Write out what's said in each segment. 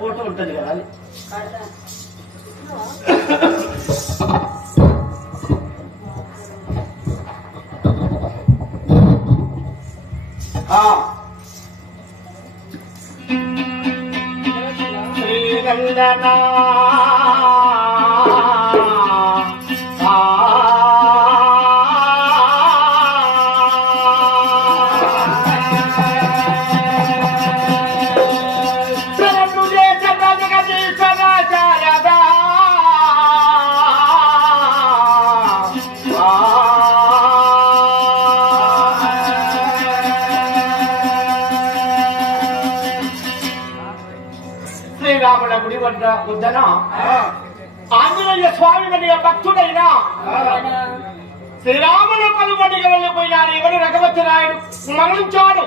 Photo ఉంటుంది కదా అని శ్రీరంగనా శ్రీరాముల గుడి వద్దన ఆంజనేయ స్వామి వడిగా భక్తుడైన శ్రీరాముల కొలువడిగా వెళ్ళిపోయినారు. ఎవరు రఘువత్సరాయుడు మరణించాడు.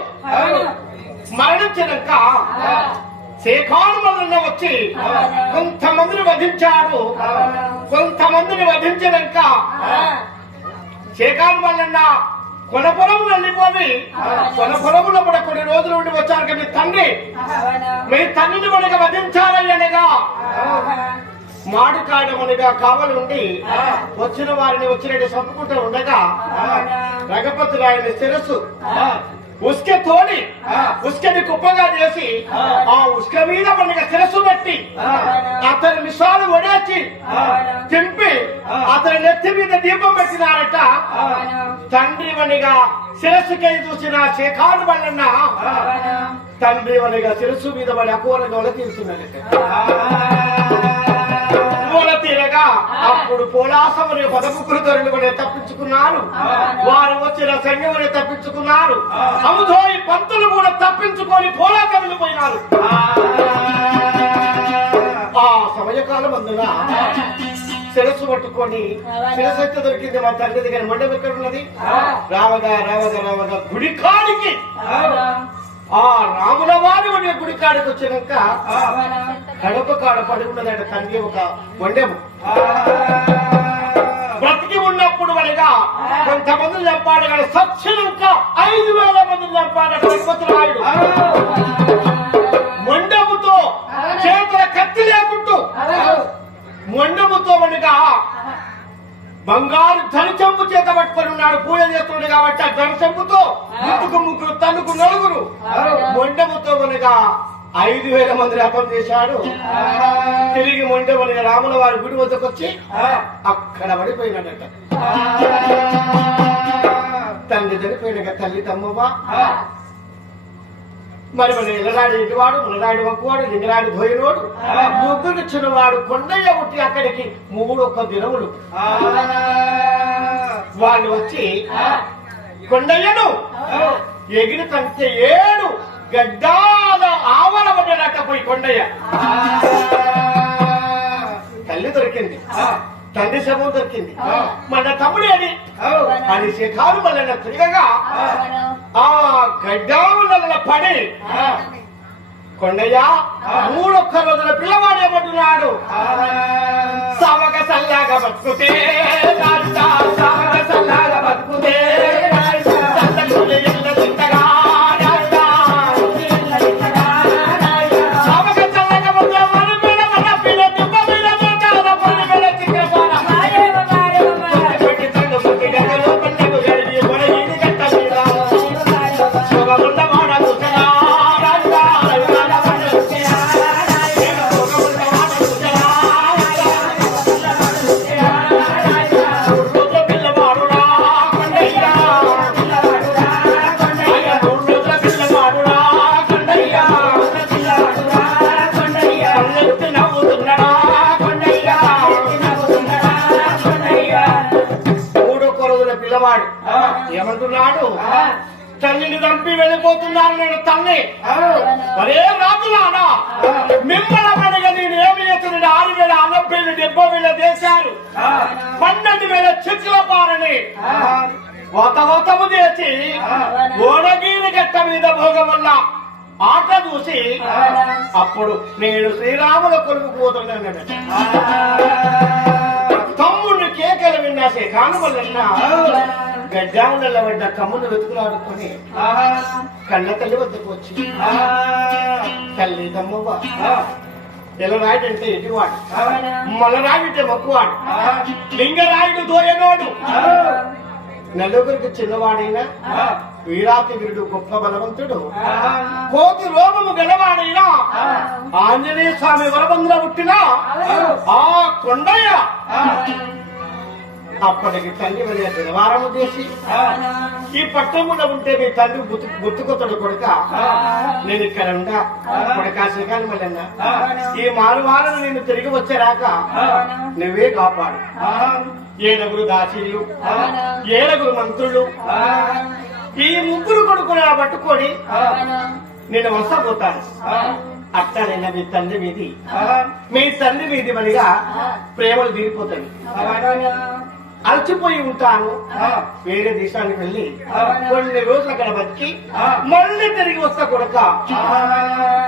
మరణించినాక శేఖాను వల్ల వచ్చి కొంతమందిని వధించాడు. కొంతమందిని వధించినాక శేఖాను వల్ల కొనపురం వెళ్ళిపోయి కొనపురములో కూడా కొన్ని రోజులు ఉండి వచ్చారు. మీ తండ్రిని మనగా వధించాలనగా మాడుకాడమనిగా కావాలండి వచ్చిన వారిని వచ్చినట్టు చంపుకుంటూ ఉండగా రఘుపతి రాయుని శిరస్సు ఉస్కె తోడి ఉస్కెని కుప్పగా చేసి ఆ ఉస్క మీద మనగా శిరస్సు పెట్టి అతని మిసాలు వడేసి తింపి అతని నెత్తి మీద దీపం పెట్టినారట. తండ్రి వనిగా శిరస్సుకై చూసిన శేఖాను వలన తండ్రి వనిగా శిరస్సు మీద పడి అఘోరంగా ఒల తీరుతున్నారట. తీరగా అప్పుడు పోలాసముని పదముగ్గురుతరులు కూడా తప్పించుకున్నారు. వారు వచ్చిన సంఘముని తప్పించుకున్నారు. అముధోయి పంతులు కూడా తప్పించుకొని పోలాసములు పోయినారు. ఆ సమయకాలం అందున శిరస్సు పట్టుకొని శిరస్సు దొరికింది. మా తండ్రి దగ్గర మండపం ఎక్కడ ఉన్నది? రావగా రావగా రావగా గుడికాడికి ఆ రాముల వారి వంటి గుడికాడికి వచ్చినాక కడప కాడ పడి ఉన్నదట తండ్రి ఒక వండెము. బ్రతికి ఉన్నప్పుడు వనిగా కొంతమంది చంపాడు కానీ సచ్చినాక 5,000 మంది చంపాడు రఘుపతిరాయుడు. మొండముతో చేతుల కత్తి లేకుంటూ మొండముతో వనిగా బంగారు ధనచంపు చేత పట్టుకొని ఉన్నాడు. పూజ చేస్తున్నాడు కాబట్టి ఆ ధనచంపుతో ముట్టుకు ముగ్గురు తన్నుకు నలుగురు మొండముతో వనగా 5,000 మంది అపం చేశాడు. తిరిగి మొండెమనిగా రాముల వారి గుడి వద్దకు వచ్చి అక్కడ పడిపోయినాడట. తండ్రి చనిపోయినాక తల్లి తమ్మవ్వ మరి మన ఇల్లరాడు ఇంటివాడు మునరాడు వంకువాడు లింగరాడు ధోయినోడు ముగ్గురు చిన్నవాడు కొండయ్య ఉట్టి అక్కడికి 3 దినములు వాళ్ళు వచ్చి కొండయ్యను ఎగిరి తంటే 7 గడ్డాల ఆవల పడ్డపోయి కొండయ్య తల్లి దొరికింది. తండ్రి శవం దొరికింది. మన తమ్ముడు అని శేఖాను వల్ల తిరగగా ఆ గడ్డాల పడి కొండయ్య 3 రోజుల పిల్లవాడు ఏమంటున్నాడు? సవగ సల్లాగా బతుకుతే సవగ సల్లాగా బతుకుతే ఏమంటున్నాడు? తల్లిని చంపి వెళ్ళిపోతున్నాను నేను తల్లి. మరే రాజులానా మిమ్మల్ని నేను ఏమి చేస్తున్నాడు? 6,000 70,000 దేశాలు 12,000 చిక్కుల పారని వతవతము చేసి ఓడగీరి గట్ట మీద భోగం వల్ల ఆట చూసి అప్పుడు నేను శ్రీరాముల కొడుకు పోతున్నాను. తమ్ముడిని కేకలు విన్నా శేఖాను వల్ల గడ్డాములలో పడ్డ కమ్మును వెతుకులాడుకొని కళ్ళ తల్లి వద్దకు వచ్చి తల్లి తమ్మవ్వ ఎలరాయుడు అంటే ఎటువాడు, మలరాయుడు అంటే మక్కువాడు, లింగరాయుడు దోయనోడు, నలుగురికి చిన్నవాడైనా వీరాతి వీరుడు గొప్ప బలవంతుడు, కోతి రోగము గలవాడైనా ఆంజనేయ స్వామి వరబందులో పుట్టిన ఆ కొండయ్య అప్పటికి తల్లి వెళ్ళే దినవారము చేసి ఈ పట్టణంలో ఉంటే మీ తండ్రి గుర్తుకొత్తడు కొడుక, నేను ఇక్కడ ఉండా కొడుక శ్రీకాని మల్లన్న, ఈ మారువారం నేను తిరిగి వచ్చేరాక నువ్వే కాపాడు. 7 దాసీలు 7 మంత్రులు ఈ 3 కొడుకులు పట్టుకొని నేను వస్తపోతాను. అట్లనైనా మీ తండ్రి మీది మనిగా ప్రేమలు తీరిపోతాయి. అలసిపోయి ఉంటాను, వేరే దేశానికి వెళ్ళి కొన్ని రోజులు అక్కడ బతికి మళ్ళీ తిరిగి వస్తా కొడుక.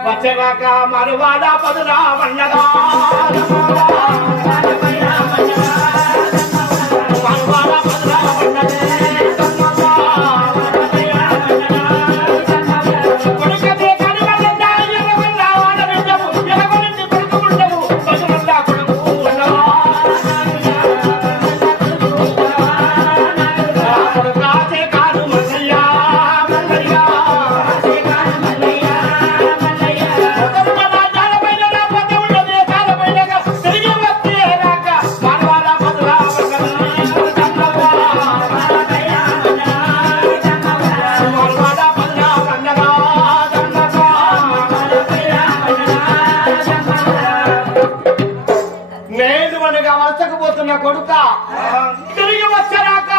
వచ్చాక మరువాడా పదురా వన్నదా కొడుక తిరిగి వచ్చాక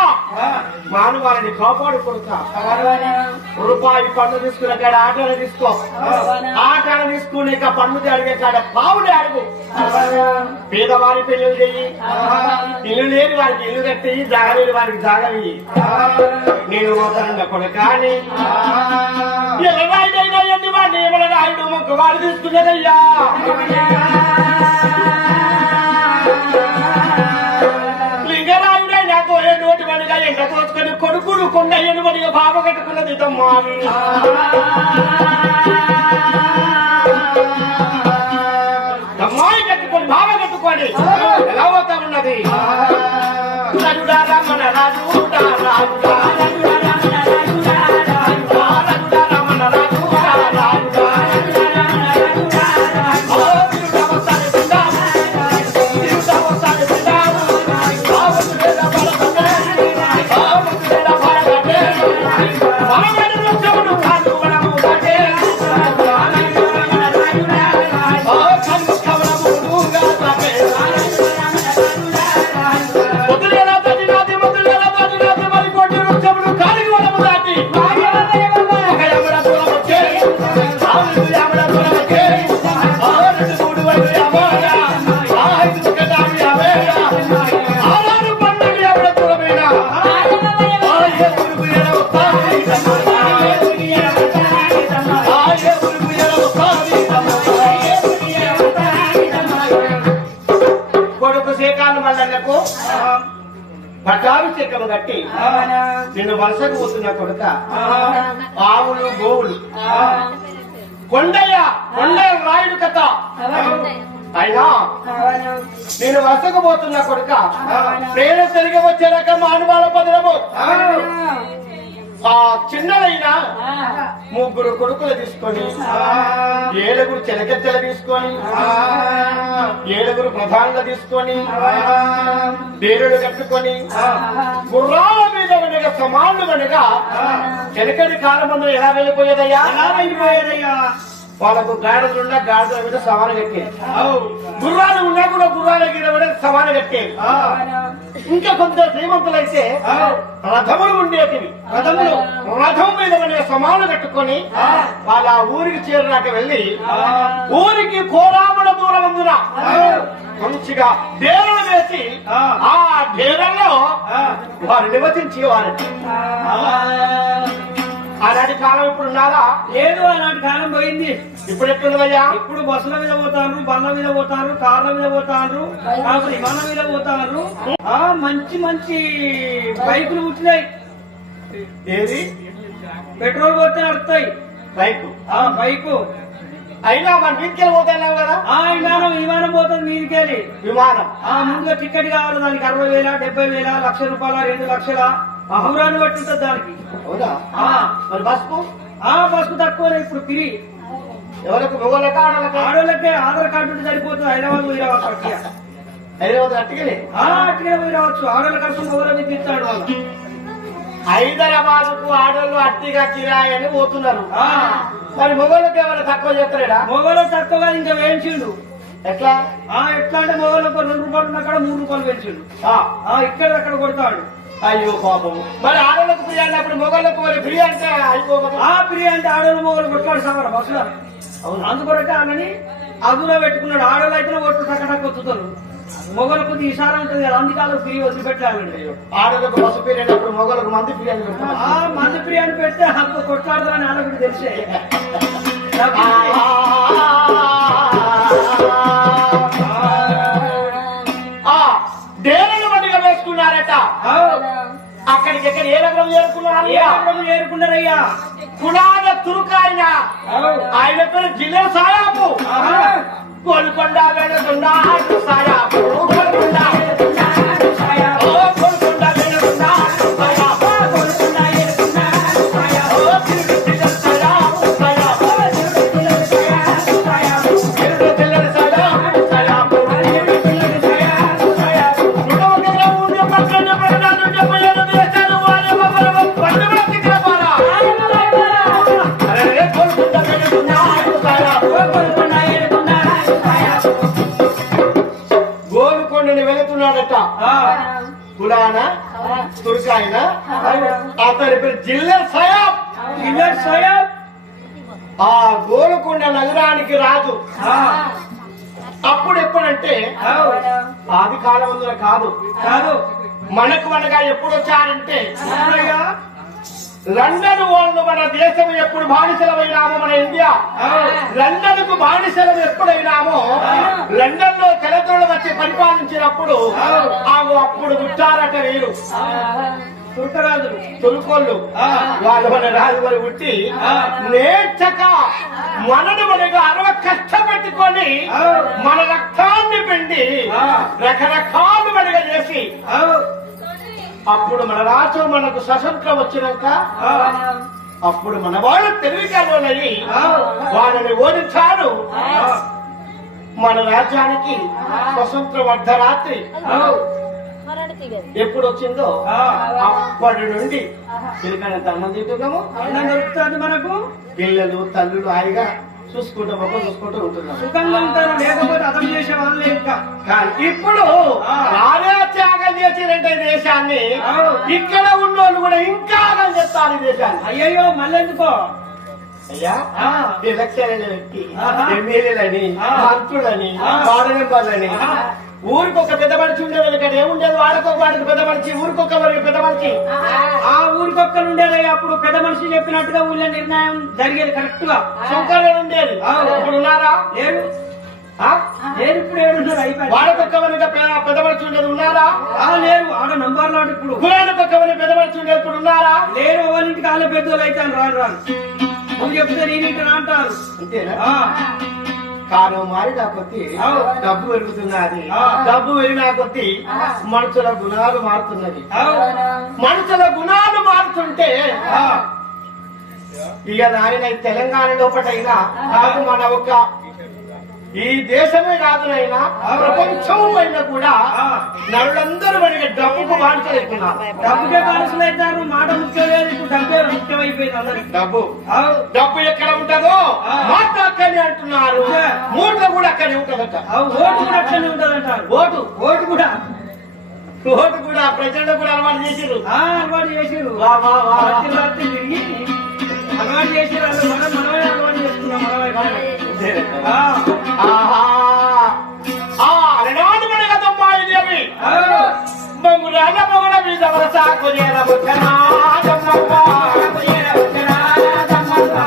మానవాళ్ళని కాపాడు కొడుక. రూపాయి పన్ను తీసుకున్న కాడ ఆటలు తీసుకో, ఆటలు తీసుకునే పన్ను అడిగే కాడ పావుని అడుగు. పేదవారి పెళ్లి చెయ్యి, ఇల్లు లేని వారికి ఇల్లు కట్టి, జాగ లేని వారికి జాగవి. నేను పోతానన్న కొడుక అని ఎలాగైనా ఎన్ని వాడిని రాయుడు మొక్క వాడు తీసుకునేదయ్యా. లింగరాయుడైనా పోయే నోటి వనిగా ఎంట తోచుకొని కొడుకుడు కొండయ్యను వనిగా బాబ కట్టుకున్నది తమ్మా. తమ్మాయి కట్టుకొని బాబ కట్టుకోండి ఎలా పోతా ఉన్నది. రాజుడా రమణ రాజుడా రాజుడా పట్టాభిషేకం కట్టి నిన్ను వలసకు పోతున్న కొడుక. ఆవులు గోవులు కొండయ్య రాయుడు కథ అయినా నేను వలసకు పోతున్న కొడుక. నేను తిరిగి వచ్చే రకం మానవాళ్ళ పదరము ఆ చిన్నదైనా 3 కొడుకులు తీసుకొని 7 చెలకెత్తెలు తీసుకొని 7 ప్రధానులు తీసుకొని బేరులు కట్టుకొని గుర్రాల మీద వనగా సమానులు వనగా చెనకటి కాలమందు ఎలా వెళ్ళిపోయేదయ్యా. వాళ్ళకు గాడిదలున్నా గాడిదల మీద సమాన కట్టేది, గుర్రాలు ఉన్నా కూడా గుర్రాల మీద సమాన కట్టేది. ఇంకా కొంత శ్రీమంతులైతే రథములు ఉండేటివి, రథం మీద సమాను కట్టుకొని వాళ్ళ ఊరికి చేరినాక వెళ్ళి ఊరికి కోరాముడ దూరం అందున మంచిగా డేరలు వేసి ఆ డేరల్లో వారు నివసించి వారు. ఆనాటి కాలం ఇప్పుడు ఉన్నారా? లేదు, ఆనాటి కాలం పోయింది. ఇప్పుడు ఎట్లున్నదయ్యా? ఇప్పుడు బస్సుల మీద పోతారు, బండ్ల మీద పోతారు, కార్ల మీద పోతారు, విమానం మీద పోతారు. మంచి మంచి బైకులు పుట్టినాయి. ఏది పెట్రోల్ పోతే నడుస్తాయి బైక్ బైకు అయినా మన మీదకెళ్ళి పోతున్నావు కదా. విమానం పోతుంది మీదికెళ్ళి. విమానం ముందుగా టికెట్ కావాలి దానికి 60,000 70,000 1,00,000 రూపాయల 2 లక్షల దూరాన్ని బట్టి ఉంటుంది దానికి. అవునా మరి బస్కు బస్సు తక్కువ ఇప్పుడు ఫ్రీ. ఎవరికి మొగోళ్ళక ఆడోళ్ళకే ఆధార్ కార్డు ఉంటే సరిపోతుంది. హైదరాబాద్ పోయి రావచ్చు అట్టిగా. హైదరాబాద్ అట్టుకెళ్ళి అట్టిగా పోయి రావచ్చు. ఆడోళ్ళ ఖర్చు మొగోళ్ళ మీద ఇస్తాడు వాళ్ళు. హైదరాబాద్ కు ఆడోళ్ళు అట్టిగా కిరాయి అని పోతున్నారు. మరి మొగోళ్ళకి ఏమైనా తక్కువ చేస్తాడా? మొగోళ్ళు తక్కువ ఇంకా వేయించిండు. ఎట్లా ఎట్లా అంటే మొగోళ్ళకు 2 రూపాయలు ఉన్న కాడ 3 రూపాయలు వేయించిండు. ఇక్కడ అక్కడ కొడతాడు. అయ్యో పాపం. మరి ఆడోళ్ళకు ఫ్రీ అన్నప్పుడు మొగోళ్ళకు ఫ్రీ అంటే అయిపోతుంది. ఫ్రీ అంటే ఆడోళ్ళు మొగోళ్ళు కొట్లాడు సాగరు బస్సులో. అందుకొరకే ఆమెని అదులో పెట్టుకున్నాడు. ఆడోళ్ళు అయితే ఓట్లు సకటకు వస్తున్నారు. మొగలకు ఇషారా ఉంటుంది కదా, అందుకే ఫ్రీ వదిలిపెట్టాలండి. ఆడోళ్ళకు బస్సు ఫ్రీ అయినప్పుడు మొగోళ్ళకు మంది ఫ్రీ అని మంది ఫ్రీ అని పెడితే అందులో కొట్లాడదామని వాళ్ళకి తెలిసే. డేరలు మందిగా వేసుకున్నారట. అక్కడికి ఎక్కడ ఏ రంగం చేరుకున్నారయ్యా? కులాల తురుకాయన ఆయన పేరు జిల్లా సాయాపు. గోల్కొండ వెళుతున్నాడు సాయాపు. గోల్కొండ వెళుతున్నాడు సాయాపు. గోల్కొండ వెళుతున్నాడు సాయాపు. గోల్కొండ వెళుతున్నాడు సాయాపు. తిరుగు సాయాపు సాయాపు. తిరుగు సాయాపు సాయాపు. తిరుగు సాయాపు సాయాపు. తిరుగు సాయాపు సాయాపు. నూటొక్క ఊళ్ళో పక్కన పడనాడు 77 దేశాలు వాళ్ళ బొమ్మలు పండుగ తిక్కపారా. అరే గోల్కొండ వెళుతున్నాడు సాయాపు. గోల్కొండ వెళుతున్నాడు సాయాపు. గోల్కొండని వెళుతున్నాడట. కులాన తుర్కాయన అతని పేరు జిల్లా సయాబ్. ఆ గోల్కొండ నగరానికి రాజు. అప్పుడు ఎప్పుడంటే ఆది కాలంలో కాదు మనగా ఎప్పుడు వచ్చారంటే లండన్ వాళ్ళు మన దేశం ఎప్పుడు బానిసలమైనామో, మన ఇండియా లండన్ కు బానిసలం ఎప్పుడైనామో, లండన్ లో తెలతోళ్ళు వచ్చి పరిపాలించినప్పుడు అప్పుడు పుట్టారట వీరు తుర్కరాజులు, తుర్కోళ్ళు. వాళ్ళు మన రాజు మరి పుట్టి నేర్చక మనను మనగా కష్టపెట్టుకొని మన రక్తాన్ని పిండి రకరకాలు మనగా చేసి అప్పుడు మన రాజు మనకు స్వతంత్రం వచ్చినాక అప్పుడు మన వాళ్ళు తెలివికల్లోనయ్యి వాళ్ళని ఓడించారు. మన రాజ్యానికి స్వతంత్రం అర్ధరాత్రి ఎప్పుడు వచ్చిందో అప్పటి నుండి చిలకనంత అన్నం తింటున్నాము. అన్నం దొరుకుతుంది మనకు. పిల్లలు తల్లులు హాయిగా చూసుకుంటూ ఉంటున్నాం, సుఖంగా ఉంటారు. లేకపోతే అర్థం చేసే వాళ్ళే. ఇంకా కానీ ఇప్పుడు రాజా త్యాగం చేసినట్టే దేశాన్ని ఇక్కడ ఉన్నోళ్ళు కూడా ఇంకా ఆగం చేస్తారు ఈ దేశాన్ని. అయ్యయ్యో మళ్ళీ ఎందుకో అయ్యా ఎలక్షన్ వ్యక్తి ఎమ్మెల్యేలని మంత్రులని వార్డు మెంబర్లని ఊరికొక పెద్ద మనిషి ఉండేది. ఇక్కడ ఏముండేది? వాడికి పెద్ద మనిషి, ఊరికొక పెద్ద మనిషి. ఆ ఊరికొక్కరు ఉండేది. అప్పుడు పెద్ద మనిషి చెప్పినట్టుగా ఊళ్ళో నిర్ణయం జరిగేది కరెక్ట్ గా. శంకరుడు ఉండేది. ఇప్పుడు ఉన్నారా? లేరు. ఇప్పుడు ఏడున్నారు. అయిపోయి వాడకొక్కవని పెద్ద మనిషి ఉండేది. ఉన్నారా? లేరు. ఆడ నంబర్ లాంటి ఇప్పుడు కులానికొక్కవని పెద్ద మనిషి ఉండేది. ఇప్పుడు ఉన్నారా? లేరు. వాళ్ళ ఇంటికి వాళ్ళ పెద్దోళ్ళు అయితే రాను నువ్వు చెప్తే నేను అంటారు. అంతేనా? కాలం మారినా కొద్ది డబ్బు పెరుగుతున్నది. డబ్బు పెరిగినా కొద్ది మనుషుల గుణాలు మారుతున్నది. మనుషుల గుణాలు మారుతుంటే ఇక నాయన తెలంగాణ లోపటైనా కాదు, మన ఒక ఈ దేశమే కాదునైనా ప్రపంచం పైన కూడా నరులందరూ మనకి డబ్బుకు బానిసలైతున్నారు. డబ్బుకే బానిసలైతారు. మాట ముఖ్యం లేదు. ఇప్పుడు డబ్బే ముఖ్యమైపోయింది అందరికి. డబ్బు ఎక్కడ ఉంటుందో మాట అక్కడనే అంటున్నారు. మూట కూడా అక్కడే ఉంటదట. ఓటు కూడా అక్కడనే ఉంటదంటారు. ఓటు కూడా ప్రజలు కూడా అలవాటు చేసిరు. అలవాటు చేసిరు. అలవాటు చేసిరు. మనమే అలవాటు చేసుకున్నాం. అలనాడు మనగా తమ్మాయి దేవి మంగురాల మొగడ మీద వరసాకు చేరవచ్చనా దమ్మవ్వ,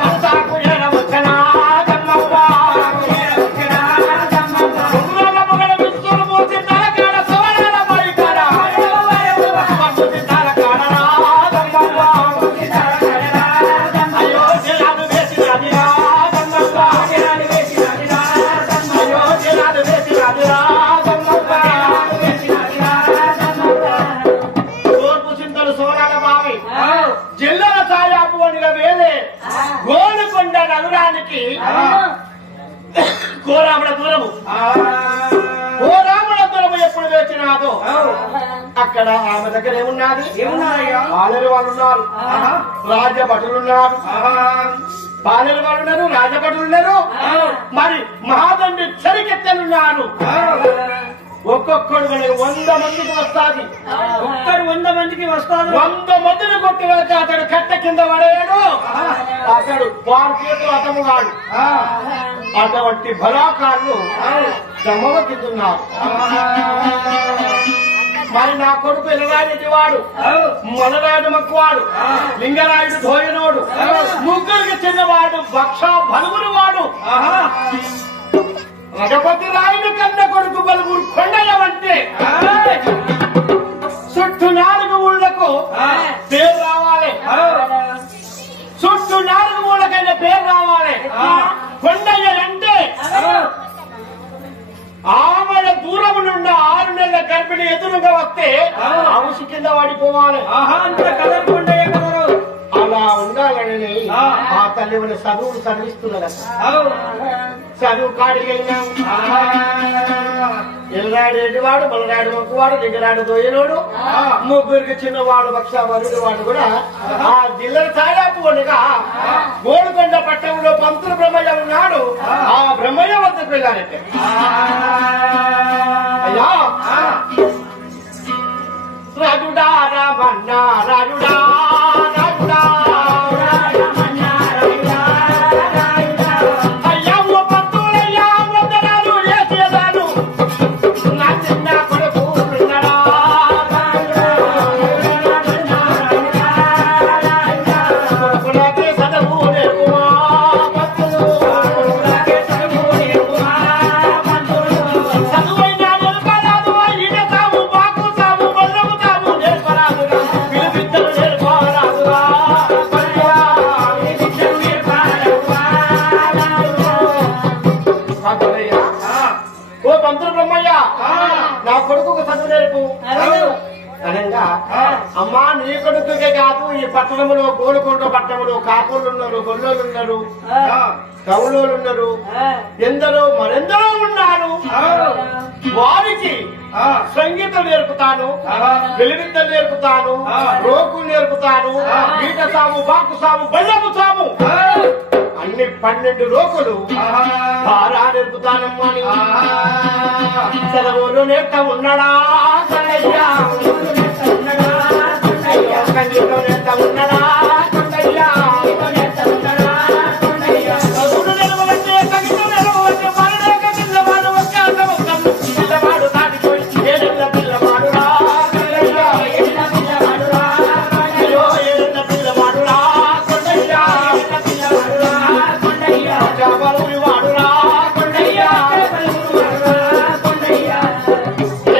వరసాకు చేరవచ్చనా దమ్మవ్వ, మంగురాల మొగడ విస్తులు మూసి తలకాడ సోనాల పడికాడ పట్టుది తలకాడరా దమ్మవ్వ. అక్కడ ఆమె దగ్గర ఏమున్నది? ఏమున్నారయ్యా? పాలేరు వాళ్ళు ఉన్నారు, రాజభటులు ఉన్నారు, పాలేరు వాళ్ళు ఉన్నారు, రాజభటులు ఉన్నారు, మరి మహాదండి చెరికెత్తలున్నారు. ఒక్కొక్కడు మనకి 100 మందికి వస్తాది. ఒక్కడు 100 మందికి వస్తాడు. 100 మందిని కొట్టినాక అతడు కట్ట కింద పడేయాడు. అతడు వారి చేతులు అతము కాడు. అటువంటి బలాకాళ్ళు దమ్మవ కిందున్నారు. మరి నా కొడుకు ఎలరాయుడి వాడు, మొలరాయుడు మక్కువాడు, లింగరాయుడు ధోయనోడు, ముగ్గురికి చిన్నవాడు, భక్ష బలుగురు వాడు, రఘపతి రాయుడు కన్న కొడుకు బలుగురు కొండయ్యవంటే చుట్టూ 4 ఊళ్ళకు పేరు రావాలి. చుట్టూ 4 ఊళ్ళకైనా పేరు రావాలి. కొండయ్య అంటే ఆమె దూరం నుండి 6 నెలల గర్భిణి ఎదురుగా వస్తే అవసి కింద పడిపోవాలి. కొండయ్య కదరు. అలా ఉండాలని ఆ తల్లి వాళ్ళ చదువులు చదివిస్తున్నదట. చదువు కాడికి వెళ్ళినాం. ఎల్లరాడు వాడు, మొలరాడు మొక్కువాడు, దిగ్గరాడు దోయనోడు, ముగ్గురికి చిన్నవాడు, భక్షవరుడు వాడు కూడా ఆ జిల్లా సాయాపు ఉండగా గోడుకొండ పట్టణంలో పంతులు బ్రహ్మయ్య ఉన్నాడు. ఆ బ్రహ్మయ్య వద్దకు వెళ్ళారంటే, అయ్యా రాజుడా రామన్న రాజుడా రాజుడా నా కొడుకు చదువు నేర్పు అనగా, అమ్మా నీ కొడుకుకే కాదు, ఈ పట్టణంలో గోడుకొండ పట్టణంలో కాపులు ఉన్నారు, గొల్లోళ్ళు ఉన్నారు, కవులోళ్ళు ఉన్నారు, ఎందరో మరెందరో ఉన్నారు. వారికి సంగీతం నేర్పుతాను, వెలివిద్య నేర్పుతాను, రోకులు నేర్పుతాను, ఈట సాము, బాకు సాము, బళ్ళము సాము, అన్ని 12 రోకులు బారా నేర్పుతానమ్మా. చదవులు నేర్త ఉన్నాడా సంగీతం నేర్త ఉన్నాడా చదువులు నిలవలంటే సంగీతం నిలవలంటే పరలేక పిల్లవాడు ఒక్క పిల్లవాడు దాటిపోయి ఏడెళ్ళ పిల్లవాడురా పిల్లవాడురా వాడురా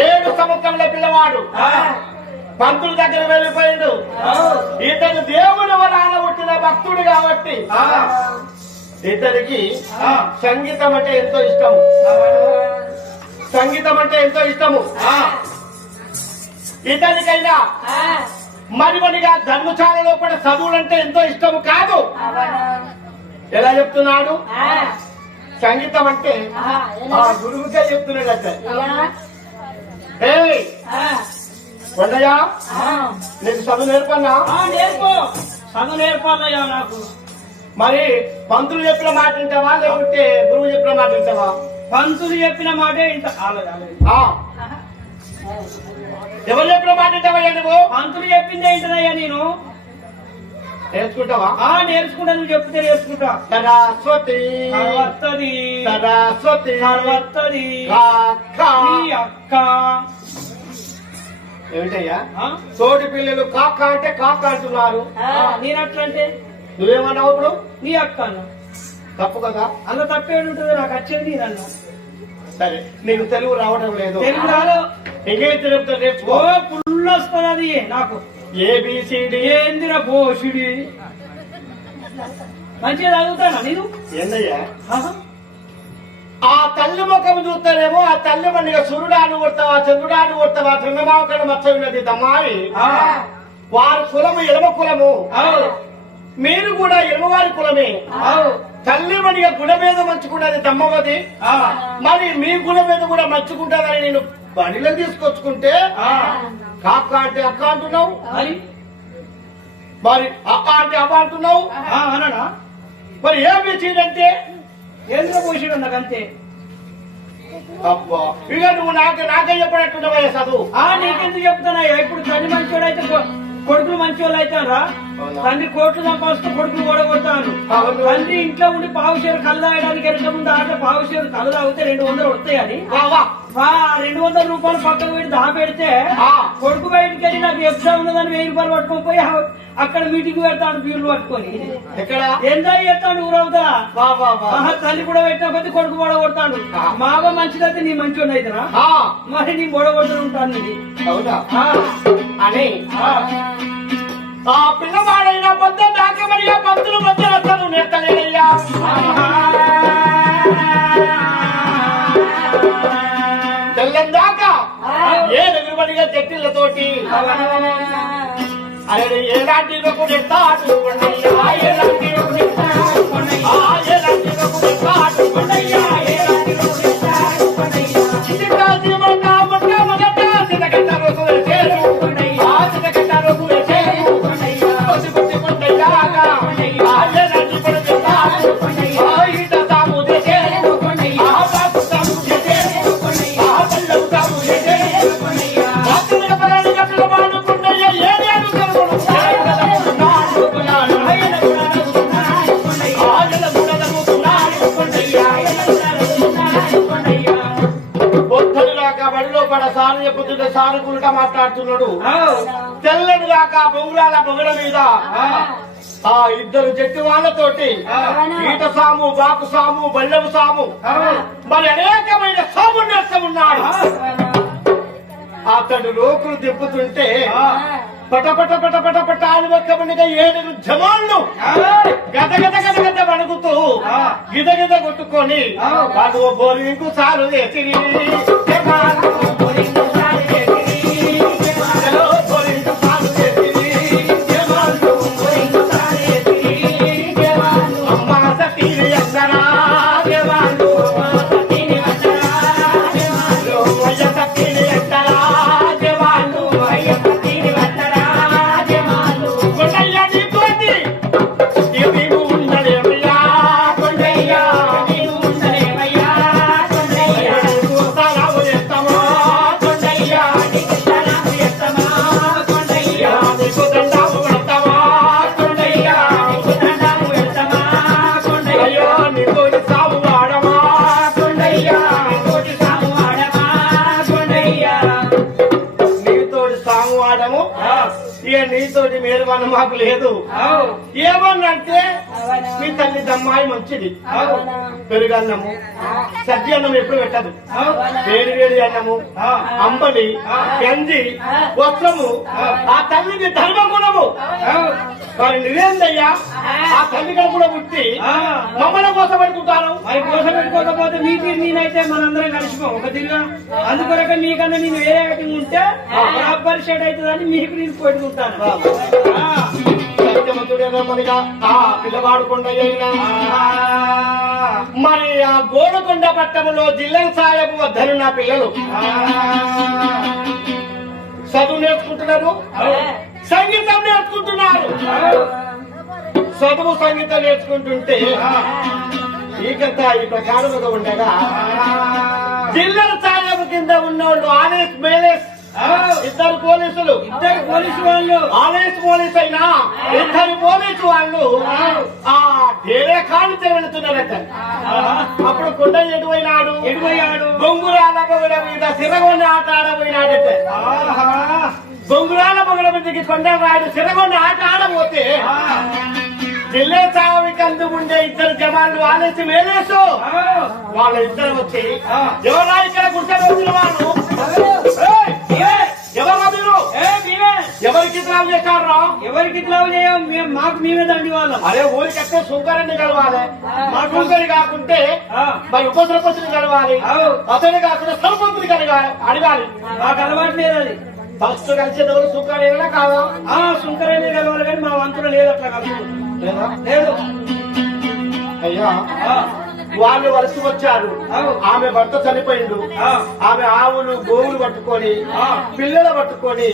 7 సంవత్సరంలో పిల్లవాడు పంతుల దగ్గర వెళ్ళిపోయిండు. ఇతను దేవుడు వరాన పుట్టిన భక్తుడు కాబట్టి ఇతనికి సంగీతం అంటే ఎంతో ఇష్టము. సంగీతం అంటే ఎంతో ఇష్టము. ఇతనికైనా మరిమడిగా ధర్మశాల లోపల చదువులంటే ఎంతో ఇష్టము కాదు. ఎలా చెప్తున్నాడు? సంగీతం అంటే ఆ గురువుకే చెప్తున్నాడు. కొండయ్య నీకు చదువు నేర్పన్నా? నేర్పు, చదువు నేర్పాలయ్యా నాకు. మరి పంతులు చెప్పిన మాట వింటావా లేకుంటే గురువు చెప్పిన మాట వింటావా? పంతులు చెప్పిన మాటే ఇంత. ఎవరు చెప్పిన మాట వింటావయ్యా నువ్వు? పంతులు చెప్పిందే ఇంటనయ్యా నేను. నేర్చుకుంటావా? నేర్చుకుంటా, నువ్వు చెప్తే నేర్చుకుంటా. సరస్వతి సరస్వతి సరస్వతి సరస్వతి అక్క. ఏమిటయ్యా తోటి పిల్లలు కాక అంటే కాక అంటున్నారు. నేను అట్లంటే నువ్వేమన్నావు? ఇప్పుడు నీ అక్క అన్న తప్పు కదా. అన్న తప్పేది ఉంటుంది, నాకు వచ్చేది నేనన్నా. సరే నీకు తెలుగు రావడం లేదు. తెలుగు రాదు, ఇంగ్లీష్ చెప్తా నేర్చుకో. పుల్లు వస్తున్నది నాకు. ఏబిసిడి ఏందిర పోషుడి మంచిగా చదువుతానా నేను? ఏందయ్యా ఆ తల్లి ముఖం చూస్తానేమో ఆ తల్లి మందిగా సూర్యుడాను కొడతావా, చంద్రుడాను కొడతావా, చంద్రమాకడ మచ్చ ఉన్నది దమ్మాయి. వారి కులము ఎడమ కులము, మీరు కూడా ఎడమవారి కులమే. తల్లి మనిగా గుణ మీద మంచుకున్నది దమ్మవది. మరి మీ గుణ మీద కూడా మంచుకుంటానని నేను బడిలో తీసుకొచ్చుకుంటే కాక అంటే అక్క అంటున్నావు, మరి మరి అక్క అంటే అవ్వ అంటున్నావు. అనడా మరి ఏమి చీడంటే ఏంద్ర పోషడు నాకంతే. అబ్బా ఇక నువ్వు నాకే చెప్పినట్టున్నావా చదువు. నీకెందుకు చెప్తానయ్యా? ఇప్పుడు తండ్రి మంచోడు అయితే కొడుకులు మంచోళ్ళు అవుతారా? తండ్రి కోట్లు సంపాదిస్తూ కొడుకులు ఓడగొడతాను. తండ్రి ఇంట్లో ఉండి పావుషేరు కళ్ళు తాగడానికి వెనక ముందు ఆట పావుషేరు కళ్ళు తాగితే 200 వస్తాయని 200 రూపాయలు పక్కన పెట్టి దాపెడితే కొడుకు బయటికి వెళ్ళి నాకు ఎగ్జామ్ ఉన్నదని 1000 రూపాయలు పట్టుకొని పోయి అక్కడ మీటింగ్ పెడతాడు బీర్లు పట్టుకొని. ఎంజాయ్ చేస్తాడు ఊరవుతా. తల్లి కూడా పెట్టిన కొద్ది కొడుకు ఓడగొడతాడు. మావ మంచిదైతే నీ మంచోడు అయితేనా? మరి నీ ఓడగొడుతూ ఉంటాను ఇది. అని ఆ పిల్లవాడైనా పొద్దు దాకమరియా పంతులు మధ్యలో నెత్తలేదయ్యా. తెల్లం దాకా ఏ ఎగురుబడిగా చెట్టిళ్లతోటి అరే ఎలాంటి సారు చెప్పుతుంటే సానుకూలంగా మాట్లాడుతున్నాడు. తెల్లడు దాకా బొంగురాల బొగడ మీద ఆ ఇద్దరు జట్టు వాళ్ళతోటి ఈట సాము, బాకు సాము, బల్లెము సాము, మరి అనేకమైన సాము నేర్చుకున్నాడు. అతడు లోకులు దింపుతుంటే పటపట పటపట పట అని ఒక్కమనిగా 7 జమాళ్ళు గదగద గదగద వణుకుతూ గిదగిద కొట్టుకొని వాడు బోరింకు సారు చేసి నీతోటి మేలుమన్న మాకు లేదు. ఏమన్నంటే మీ తల్లి దమ్మాయి మంచిది. పెరుగన్నము, సద్ది అన్నం ఎప్పుడు పెట్టదు. వేడి వేడి అన్నము, అంబలి, గంజి, వస్త్రము ఆ తల్లికి ధర్మగుణము. మరి నువ్వేందయ్యా ఆ తల్లి కూడా పుట్టి మమ్మల్ని కోసం పెట్టుకుంటాను. మరి కోసం పెట్టుకోకపోతే మీకు నేనైతే మనందరం కలిసిపో ఒక తిరిగా. అందుకొరక నీకన్నా నేను వేరే ఐటమ్ ఉంటే పరిషత్ అవుతుందని మీకు నేను పెట్టుకుంటాను. సత్యవంతుడేనమ్మనిగా ఆ పిల్లవాడు కొండయ్యైనా మరి ఆ గోడకొండ పట్టణంలో జిల్లా సాయబు వద్దను నా పిల్లలు చదువు నేర్చుకుంటున్నారు, సంగీతం నేర్చుకుంటున్నారు. చదువు సంగీతం నేర్చుకుంటుంటే ఈకంతా ఈ ప్రకారముగా ఉండగా జిల్లా సాయబు కింద ఉన్నోళ్ళు ఆనేస్ మేలేస్ ఇద్దరు పోలీసు వాళ్ళు ఆలేస్ పోలీసు అయినా 2 పోలీసు వాళ్ళు ఆ డేరే కానితే వెళుతున్నారట. అప్పుడు కొండ ఎటువైనాడు గొంగురాల పొగడ మీద సిరగొండ ఆట ఆడబోయినాడట. గొంగురాల పొగడ మీదకి కొండరాడు సిరగొండ ఆట ఆడబోతే జిల్లా సావికి అందు ఉండే 2 జమాన్లు ఆలేసి మేలేసు వాళ్ళ ఇద్దరు వచ్చి ఎవరా ఇక్కడ కూర్చొని వచ్చిన వాళ్ళు ఎవరికి ఇట్లావు చేశారా? ఎవరికి ఇట్లావు చేయం, మాకు మేమే దండి వాళ్ళం. అదే ఊరికట్టే సుంకరాన్ని కలవాలి, మా సుంకరి కాకుంటే మరి ఉప సర్పంచుని కలవాలి, అతని కాకుండా సర్పంచుని అడగాలి. మాకు అలవాటు లేదు. అది ఫస్ట్ కలిసేటప్పుడు సుంకరైనా కాదా? సుంకరైనా కలవాలి కానీ మా వంతులు లేదు. అట్లా కలుసు లేదు. అయ్యా వాళ్ళు వలస వచ్చారు. ఆమె భర్త చనిపోయిండు. ఆమె ఆవులు గోవులు పట్టుకొని పిల్లలు పట్టుకొని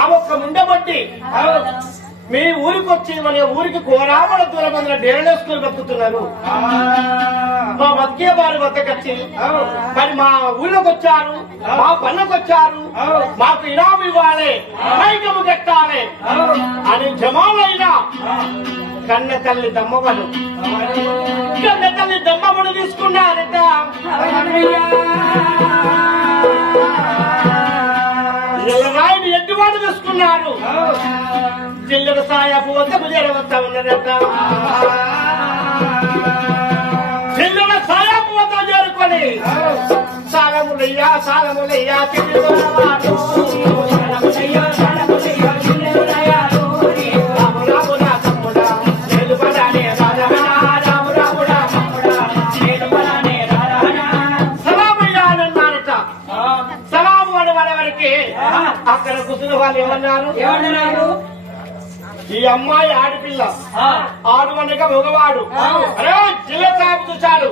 ఆమె ఒక్క ముండబట్టి మీ ఊరికి వచ్చి మన ఊరికి కోరామల దూరం మంది డేరేసుకొని బతుకుతున్నారు. మా బతికే వారి వద్దకొచ్చి మరి మా ఊళ్ళోకి వచ్చారు, మా పనులకు వచ్చారు, మాకు ఇనాము ఇవ్వాలి, మైకము కట్టాలి అని జమాలైనా కన్న తల్లి దమ్మవను తీసుకున్నారట. రాయిని ఎడ్డువాడు తీసుకున్నారు. జిల్లెడు సాయపు వద్దకు చేరవస్తా ఉన్నారట. జిల్లెడు సాయపు వద్ద చేరుకొని సాలములయ్యా సాలములయ్యా అక్కడ కూర్చున్న వాళ్ళు ఏమన్నారు? ఈ అమ్మాయి ఆడపిల్ల, ఆడువనగా మగవాడు. అరే జిల్లా సాహెబ్ చూశాడు.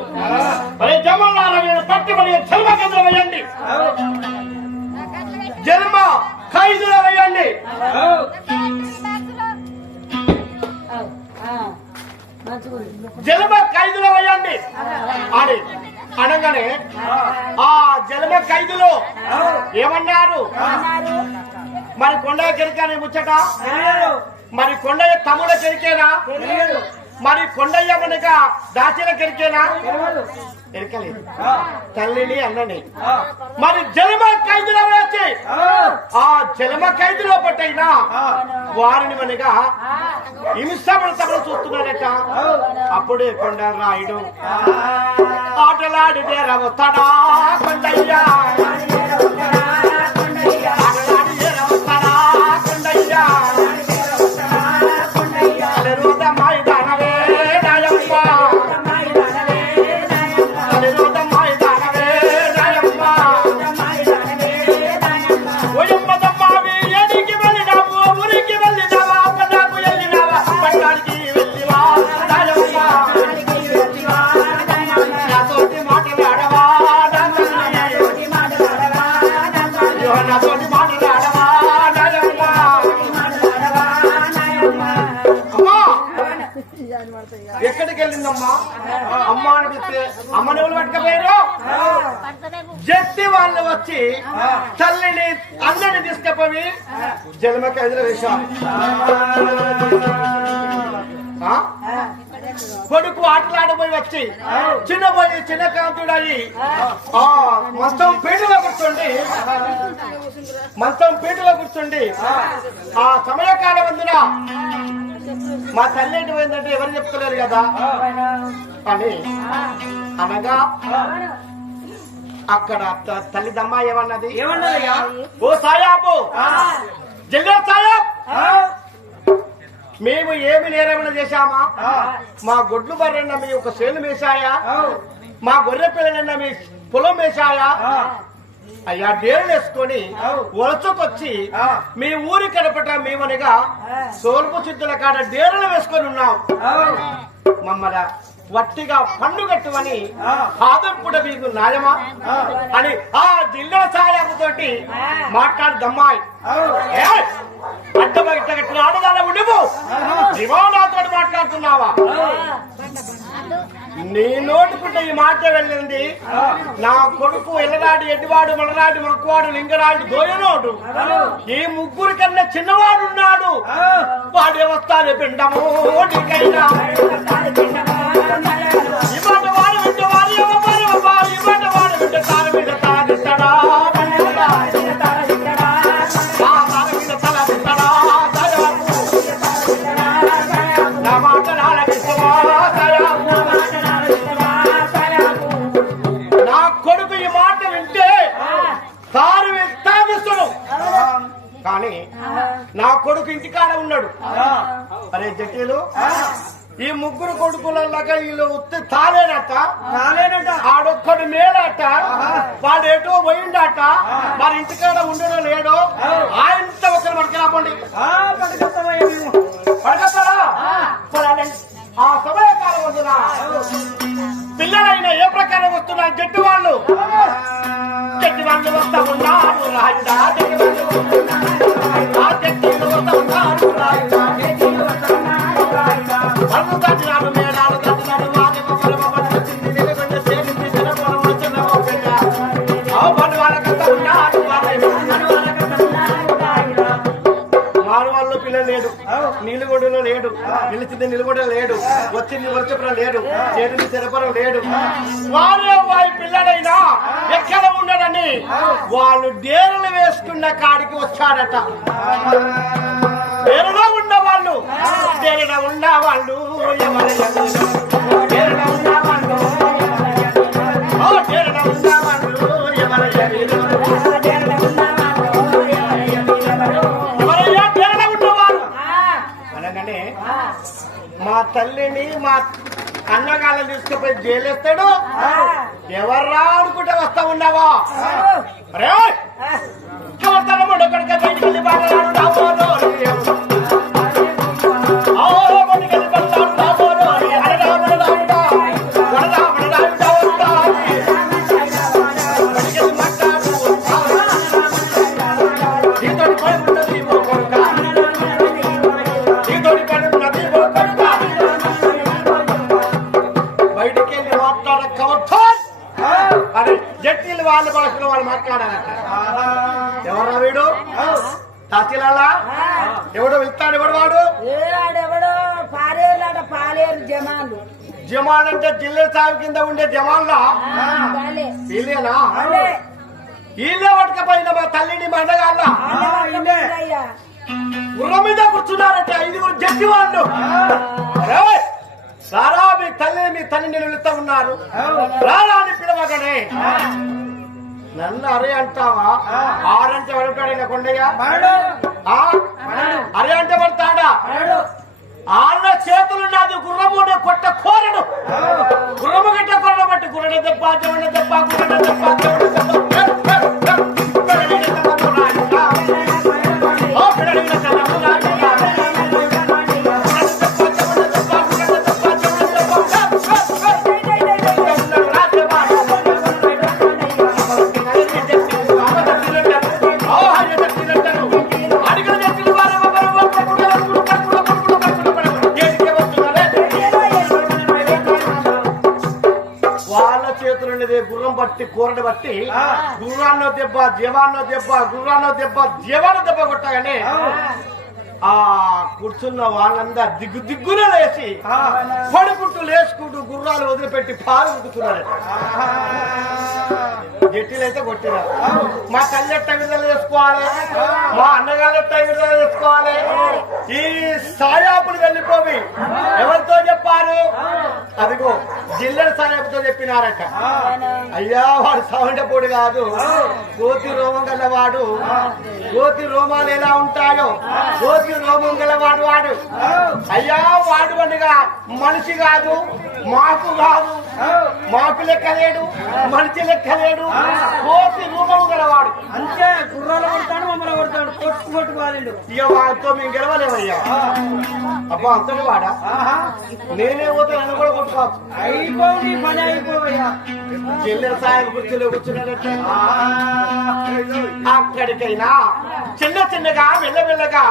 అరే జమల్లారా పట్టుబడి జన్మ కేంద్రం వేయండి, జన్మ ఖైదులో వేయండి. జన్మ ఖైదులో వేయండి అని అనగానే ఆ జన్మ ఖైదులో ఏమన్నారు? మరి కొండయ్య కెరికానే ముచ్చట, మరి కొండయ్య తమ్ముడ కెరికేనా, మరి కొండయ్య మనక దాచిన కెరికేనా? ఎరకలేదు. తల్లిని అన్నని మరి జన్మ ఖైదులో వేసి ఆ జన్మ ఖైదులో పట్టైనా వారిని మనగా హింసపడతామని చూస్తున్నారట. అప్పుడే కొండ రాయుడు ఆటలాడి వస్తాడా కొండయ్యా, ఎక్కడికి వెళ్ళిందమ్మా? అమ్మ అనిపిస్తే అమ్మని ఎవరు పట్టుకపోయారు? జట్టి వాళ్ళు వచ్చి తల్లిని అందరిని తీసుకుపోయి జన్మ ఖైదులో వేశారు. కొడుకు ఆటలాడబోయి వచ్చి చిన్న కాంతుడయి మంచం పీటలో కూర్చోండి ఆ సమయకాలం అందున మా తల్లి ఏంటి పోయిందంటే ఎవరు చెప్తలేరు కదా అని అనగా అక్కడ తల్లి దమ్మ ఏమన్నది? ఓ సాయాబు, జిల్లా సాయాబ్, మేము ఏమి నేరమని చేశామా? మా గొడ్లు బర్రెన్న మీ ఒక చేను వేశాయా? మా గొర్రె పిల్లలన్న మీ పొలం వేశాయా? అయ్యా డేరులు వేసుకొని వలసకొచ్చి మీ ఊరి కడపట మేమనగా సోల్పు సిద్ధుల కాడ డేరులు వేసుకొని ఉన్నాం. మమ్మల్ని వట్టిగా పన్ను కట్టువని ఆదర్పుడ మీకు న్యాయమా అని ఆ జిల్లా సాయాబుతోటి మాట్లాడదమ్మాయి. అడ్డమ ఇట్ట కట్టిన ఆడదాన ఉండిపో, నాతో మాట్లాడుతున్నావా? నీ నోటుకుంటే ఈ మాట వెళ్ళింది. నా కొడుకు ఎల్లరాడు ఎడ్డివాడు మలరాడు మొక్కువాడు లింగరాడు దోయనోడు ఈ ముగ్గురు కన్నా చిన్నవాడు ఉన్నాడు. వాడే వస్తాడు పిండము నీకైనా ఇవాళ వాడు వింటే వారి ఇవాళ వాడు వింటే తాను మీద తాగిస్తాడా నా మాట నాలకిస్తావా? నా కొడుకు ఈ మాట వింటే తాను తాగిస్తాడు. కానీ నా కొడుకు ఇంటికాడ ఉన్నాడు. అరే జటీలు, ఈ ముగ్గురు కొడుకులలాగా వీళ్ళు ఉత్తి తాలేనట ఆడొక్కడు మేడట, వాడు ఎటో పోయిండట, మరి ఇంటికాడ ఉండడో లేడో ఆయనతో ఒకరు పట్టుకురాపోండి. పడగస్తాడా? ఆ సమయకాలం వద్దునా పిల్లల ఆ చెట్టీలు వస్తున్నారు రాయుడా అన్ను కట్టినాడు మేడాలు కట్టినాడు వారి వచ్చింది నిలబడి సేవించి జనపడం వచ్చిన మానవాళ్ళు పిల్ల లేడు నీలుగొండలో లేడు నిలిచింది నిలుగొండ లేడు వచ్చింది వరుసపురం లేడు చేరింది చెరపరం లేడు వారి అబ్బాయి పిల్లడైనా ఎక్కడ ఉండడని వాళ్ళు డేరులు వేసుకున్న కాడికి వచ్చాడట డేరులో ఉన్నవాళ్ళు డేరులో ఉన్నవాళ్ళు డేరులో ఉన్నవాళ్ళు అనగానే మా తల్లిని మా అన్నగాళ్ళని తీసుకుపోయి జైలేస్తాడు ఎవర్రా అనుకుంటే వస్తా ఉన్నావా అరే బయటికి వెళ్ళి మాట్లాడక అరే జట్టీలు వాళ్ళ భాషలో వాళ్ళు మాట్లాడాలంట ఎవరా వీడు తహసీలాలా ఎవడో వెళ్తాడు ఎవడు వాడు పాలేరు జమాలు జమాన్ అంటే జిల్లా సాగు కింద ఉండే జమాన్లా వీళ్ళేనా వీళ్ళే పట్టుకపోయిన మా తల్లిని మా అన్నగాళ్ళ గుర్రం మీద కూర్చున్నారంటే 5 జడ్జి వాళ్ళు సారా మీ తల్లిని వెళుతా ఉన్నారు రారా అని పిలవగానే నన్ను అరే అంటావా ఆరంటే పడుతాడు కొండయ్య అరే అంటే పడతాడా ఆళ్ళ చేతులున్నది గుర్రము కొట్ట కోరడు గుర్రము గట్ట కొరడ బట్టి గుర్రెడ దెబ్బ జవడ దెబ్బ గుర్రెడ దెబ్బ గుర్రం బట్టి కూరని బట్టి గుర్రాన్నో దెబ్బ జీవాన్నో దెబ్బ గుర్రాన్నో దెబ్బ జీవాన్నో దెబ్బ కొట్టగానే ఆ కూర్చున్న వాళ్ళందరూ దిగ్గున లేచి పడుకుంటూ లేచుకుంటూ గుర్రాలు వదిలిపెట్టి పాలు ఉడుకుతున్నారు జట్టీలైతే కొట్టినారు మా తల్లి ఎట్ట విడుదల చేసుకోవాలి మా అన్నగారు ఎట్ట విడుదల చేసుకోవాలి ఈ సాయాపులు వెళ్ళిపోవి ఎవరితో చెప్పారు అదిగో జిల్లెల సాయాపుతో చెప్పినారట అయ్యా వాడు సౌండపూడి కాదు కోతి రోమం గలవాడు కోతి రోమాలు ఎలా ఉంటాయో కోతి రోమం గలవాడు వాడు అయ్యా వాడు వండుగా మనిషి కాదు మాకు కాదు మాకు లెక్క లేడు మనిషి లెక్క లేడు కోతి రూపము గలవాడు అంతే గుర్రాలు కొడతాడు మమ్మల్ని కొడతాడు కొట్టు కాలేడు ఇక వాడితో మేము గెలవలేమయ్యా అబ్బా అంతటి వాడా నేనే పోతే నన్ను కూడా కొట్టుకోవచ్చు అయిపోయి పని అయిపోయా చెల్లెల సాయం కుర్చీలో కూర్చున్నాడట అక్కడికైనా చిన్న చిన్నగా మెల్లమెల్లగా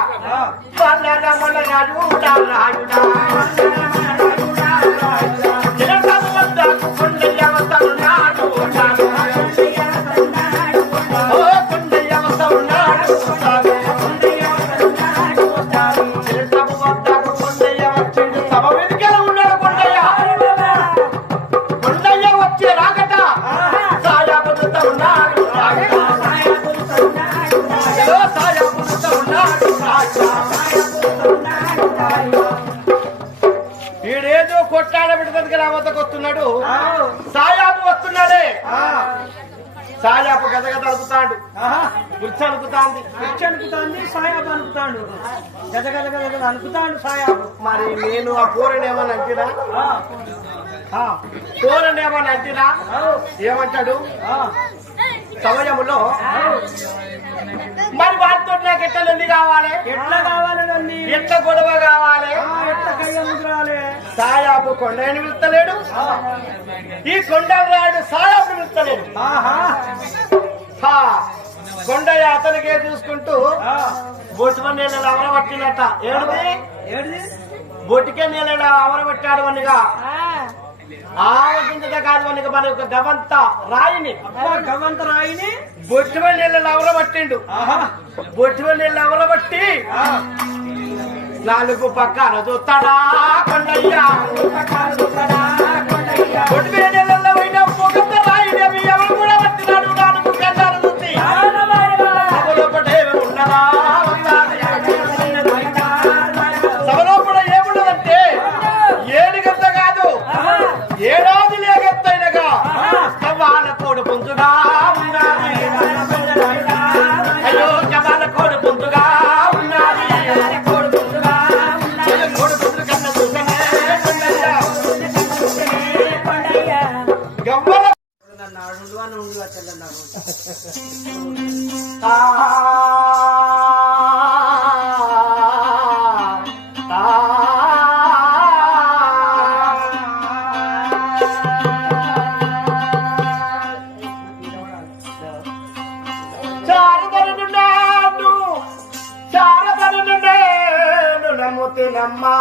వీడేదో కొట్టాడ బిడ్డకి రావద్దకు వస్తున్నాడు సాయాపు వస్తున్నాడే సాయాపు గదగద అనుకుతాడు గుర్చి అనుకుతాంది సాయాబు అనుకుతాడు గదగద అనుకుతాడు సాయాబు మరి నేను ఆ కూరనేమని అంటినా కూరనేమని అంటినా ఏమంటాడు సమయములో మరి వాటితో నాకు ఎట్లా లొల్లి కావాలి ఎట్లా గొడవ కావాలి సాయాబు కొండని పిలుస్తలేడు ఈ కొండ రాడు సాయాబుని పిలుస్తలేడు కొండయ్య అతనికే చూసుకుంటూ బొట్టుమ నీళ్ళలో అవరబట్టినట్ట. ఏడుది బొట్టికే నీళ్ళలో అవరబట్టాడు అనిగా ఆవగింజగా కాదు అనిగా మన ఒక గవంత రాయిని బొట్టుమ నీళ్ళలో అవరబట్టిండు. బొట్టుమ నీళ్ళు అవరబట్టి 4 పక్కన చూస్తాడా కొండయ్య. బొట్టుమ నీళ్ళలో పోయిన ఒక రాయిని అవి ఎవరు కూడా పట్టినాడు 4 గంటలు చూసి ఉండదా సభలో కూడా ఏముండదంటే 7 గంట కాదు 7 లేగెత్తైనగా సవాల కోడు పొందుగా ఉన్నది. అయ్యో జవాల కోడు పొందుగా ఉన్నది. కోడు పొందు కన్నా చూసనే గవ్వల నమ్మా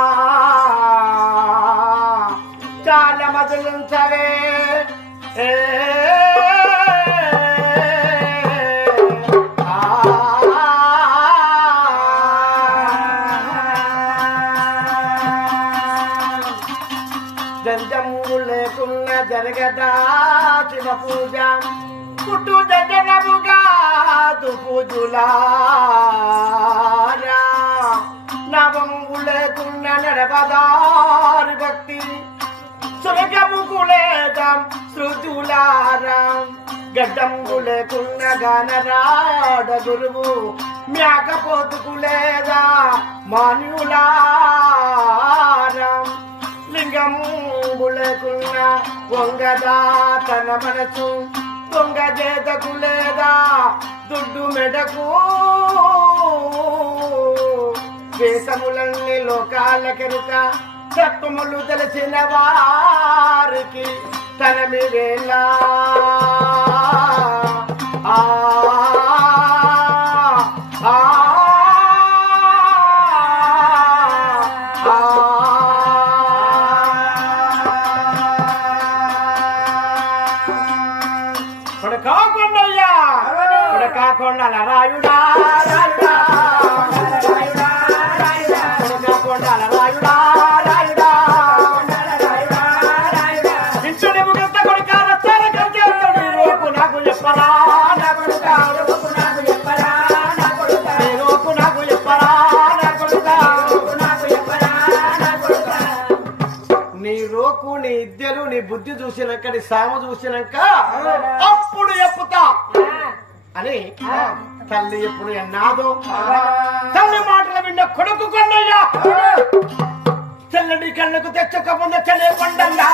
చాలా మధులించవే జంజము లేకున్న జరగదా శివ పూజ పుట్టు జగనముగా పూజులారా నవము లేకున్న నడవదారు భక్తి సురగముకు లేదాం శృతులారాం గడ్డంగు లేకున్న గానరాడ గురువు మేకపోతుకు లేదా మాన్యులారాం లింగము లేకున్న వంగదా తన మనసు దొంగ చేతకు లేదా దుడ్డు మెడకు వేషములన్నీ లోకాలకెరుక తత్వములు తెలిసిన వారికి తనమి వేళ కొడకాకొండయ్యా కొడకాకొండల రాయుడా రాయుడా నీ రోకు నీ ఇద్దరు నీ బుద్ధి చూసినాక నీ సామ చూసినాక అప్పుడు చెప్పుతా అని తల్లి ఎప్పుడు ఎన్నాదో తల్లి మాటలు విన్న కొడుకు కొండయ్యా తెల్లని కళ్ళకు తెచ్చుకోకుండా చలే కొండల్లా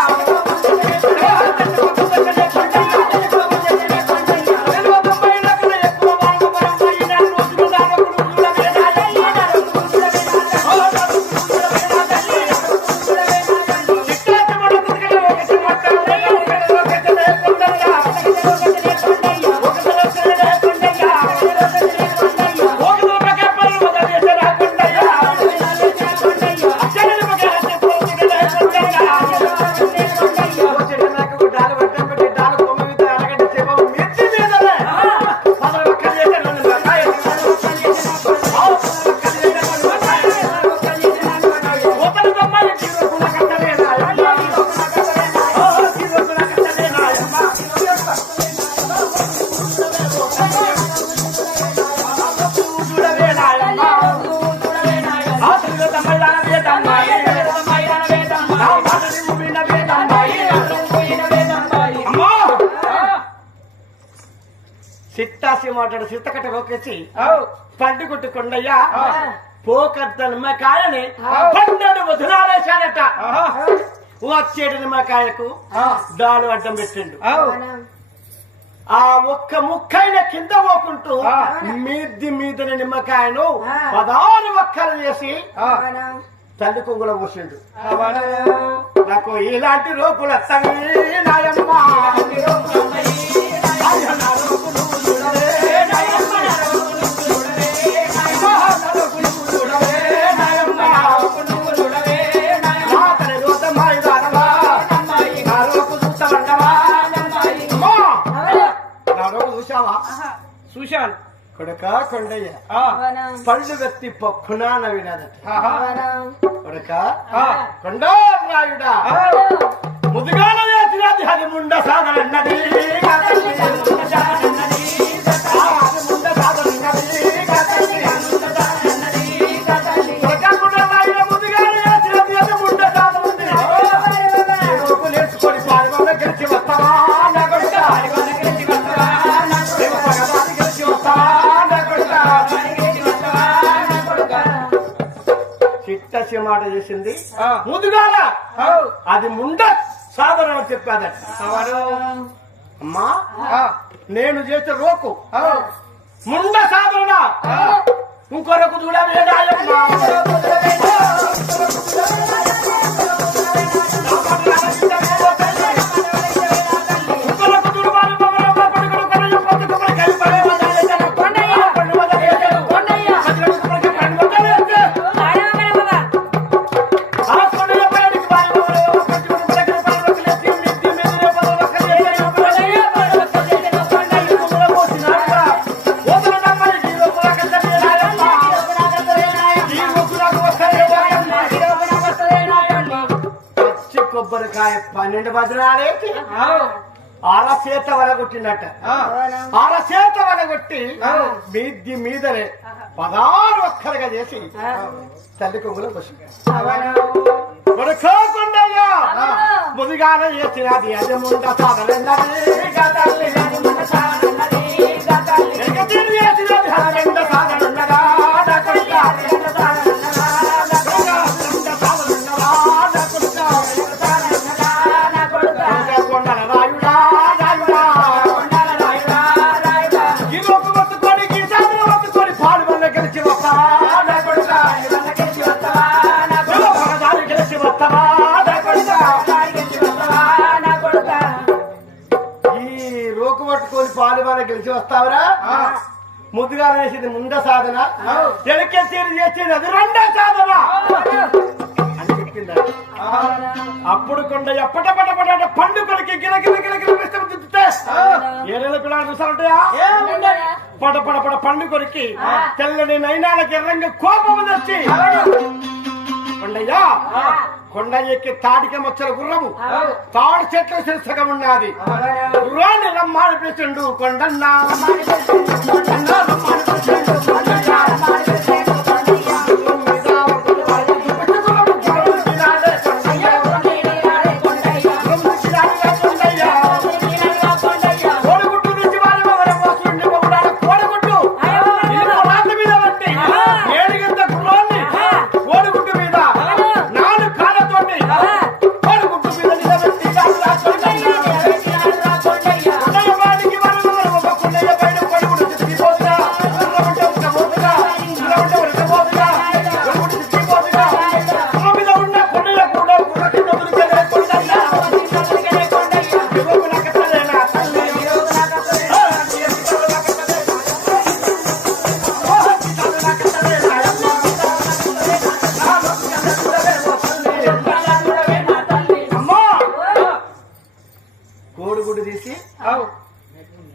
సిత్తాసి మాట్లాడు సిత్తకట్ట పోకేసి పండు కొట్టుకుండయ్యా పోకద్ద నిమ్మకాయని 12 వధునాలేశాడట. వచ్చేడు నిమ్మకాయకు దాడు అడ్డం పెట్టిండు. ఆ ఒక్క ముక్కైన కింద పోకుంటూ మీది మీదని నిమ్మకాయను 16 ఒక్కలు చేసి తల్లి కొంగుల పోసిండు. నాకు ఇలాంటి రోపులు వస్తాయి నాయమ్మ. చాలు. కొడుక కొండయ్య పళ్ళు వ్యక్తి పక్కునా నవినదట. కొడుక కొండరాయుడా ముదుగాల వేసినది అది ముండ సాగరన్నది ముండ సాగరన్నది ముదుగాల వేసినది అది ముండ సాగరుంది నేర్చుకొని పాల్గొన గెలిచి వస్తావా నా కొడుక గెలిచి వస్తావా చిట్టసి మాట చేసింది ముదుగాల అది ముండ సాధన అని చెప్పాదట. అమ్మా నేను చేసే రోకు ముండ సాధన ఇంకొరకు కూడా కొబ్బరికాయ 12 భద్రాలేసి అరచేత వలగొట్టినట్ట. అరచేత వలగొట్టి మీది మీదనే 16 ఒక్కలుగా చేసి తల్లి కొమ్ములో కొడుకోకుండయ్యా ముదిగాన చేసినది అది ముండ సాధనన్నది సాధనన్నదా గెలిచి వస్తావరా ముద్దుగా వేసింది ముంద సాధన వెనకే తీరు చేసేది అది రెండో సాధన అని చెప్పిందా. అప్పుడు కొండ ఎప్పట పట పట పండు కొరికి గిలగిల గిలగిల తిప్పితే ఏడేళ్ళ పిల్లలు చూసారంటాయా పట పట పట పండు కొరికి తెల్లని నైనాలకి ఎర్రంగా కోపం తెచ్చి కొండయ్యా కొండ ఎక్కి తాడిక మచ్చల గుర్రము తాడు చెట్ల శీర్షగా ఉన్నది గుర్రాన్ని రమ్మాడి పిలిచిండు కొండన్నా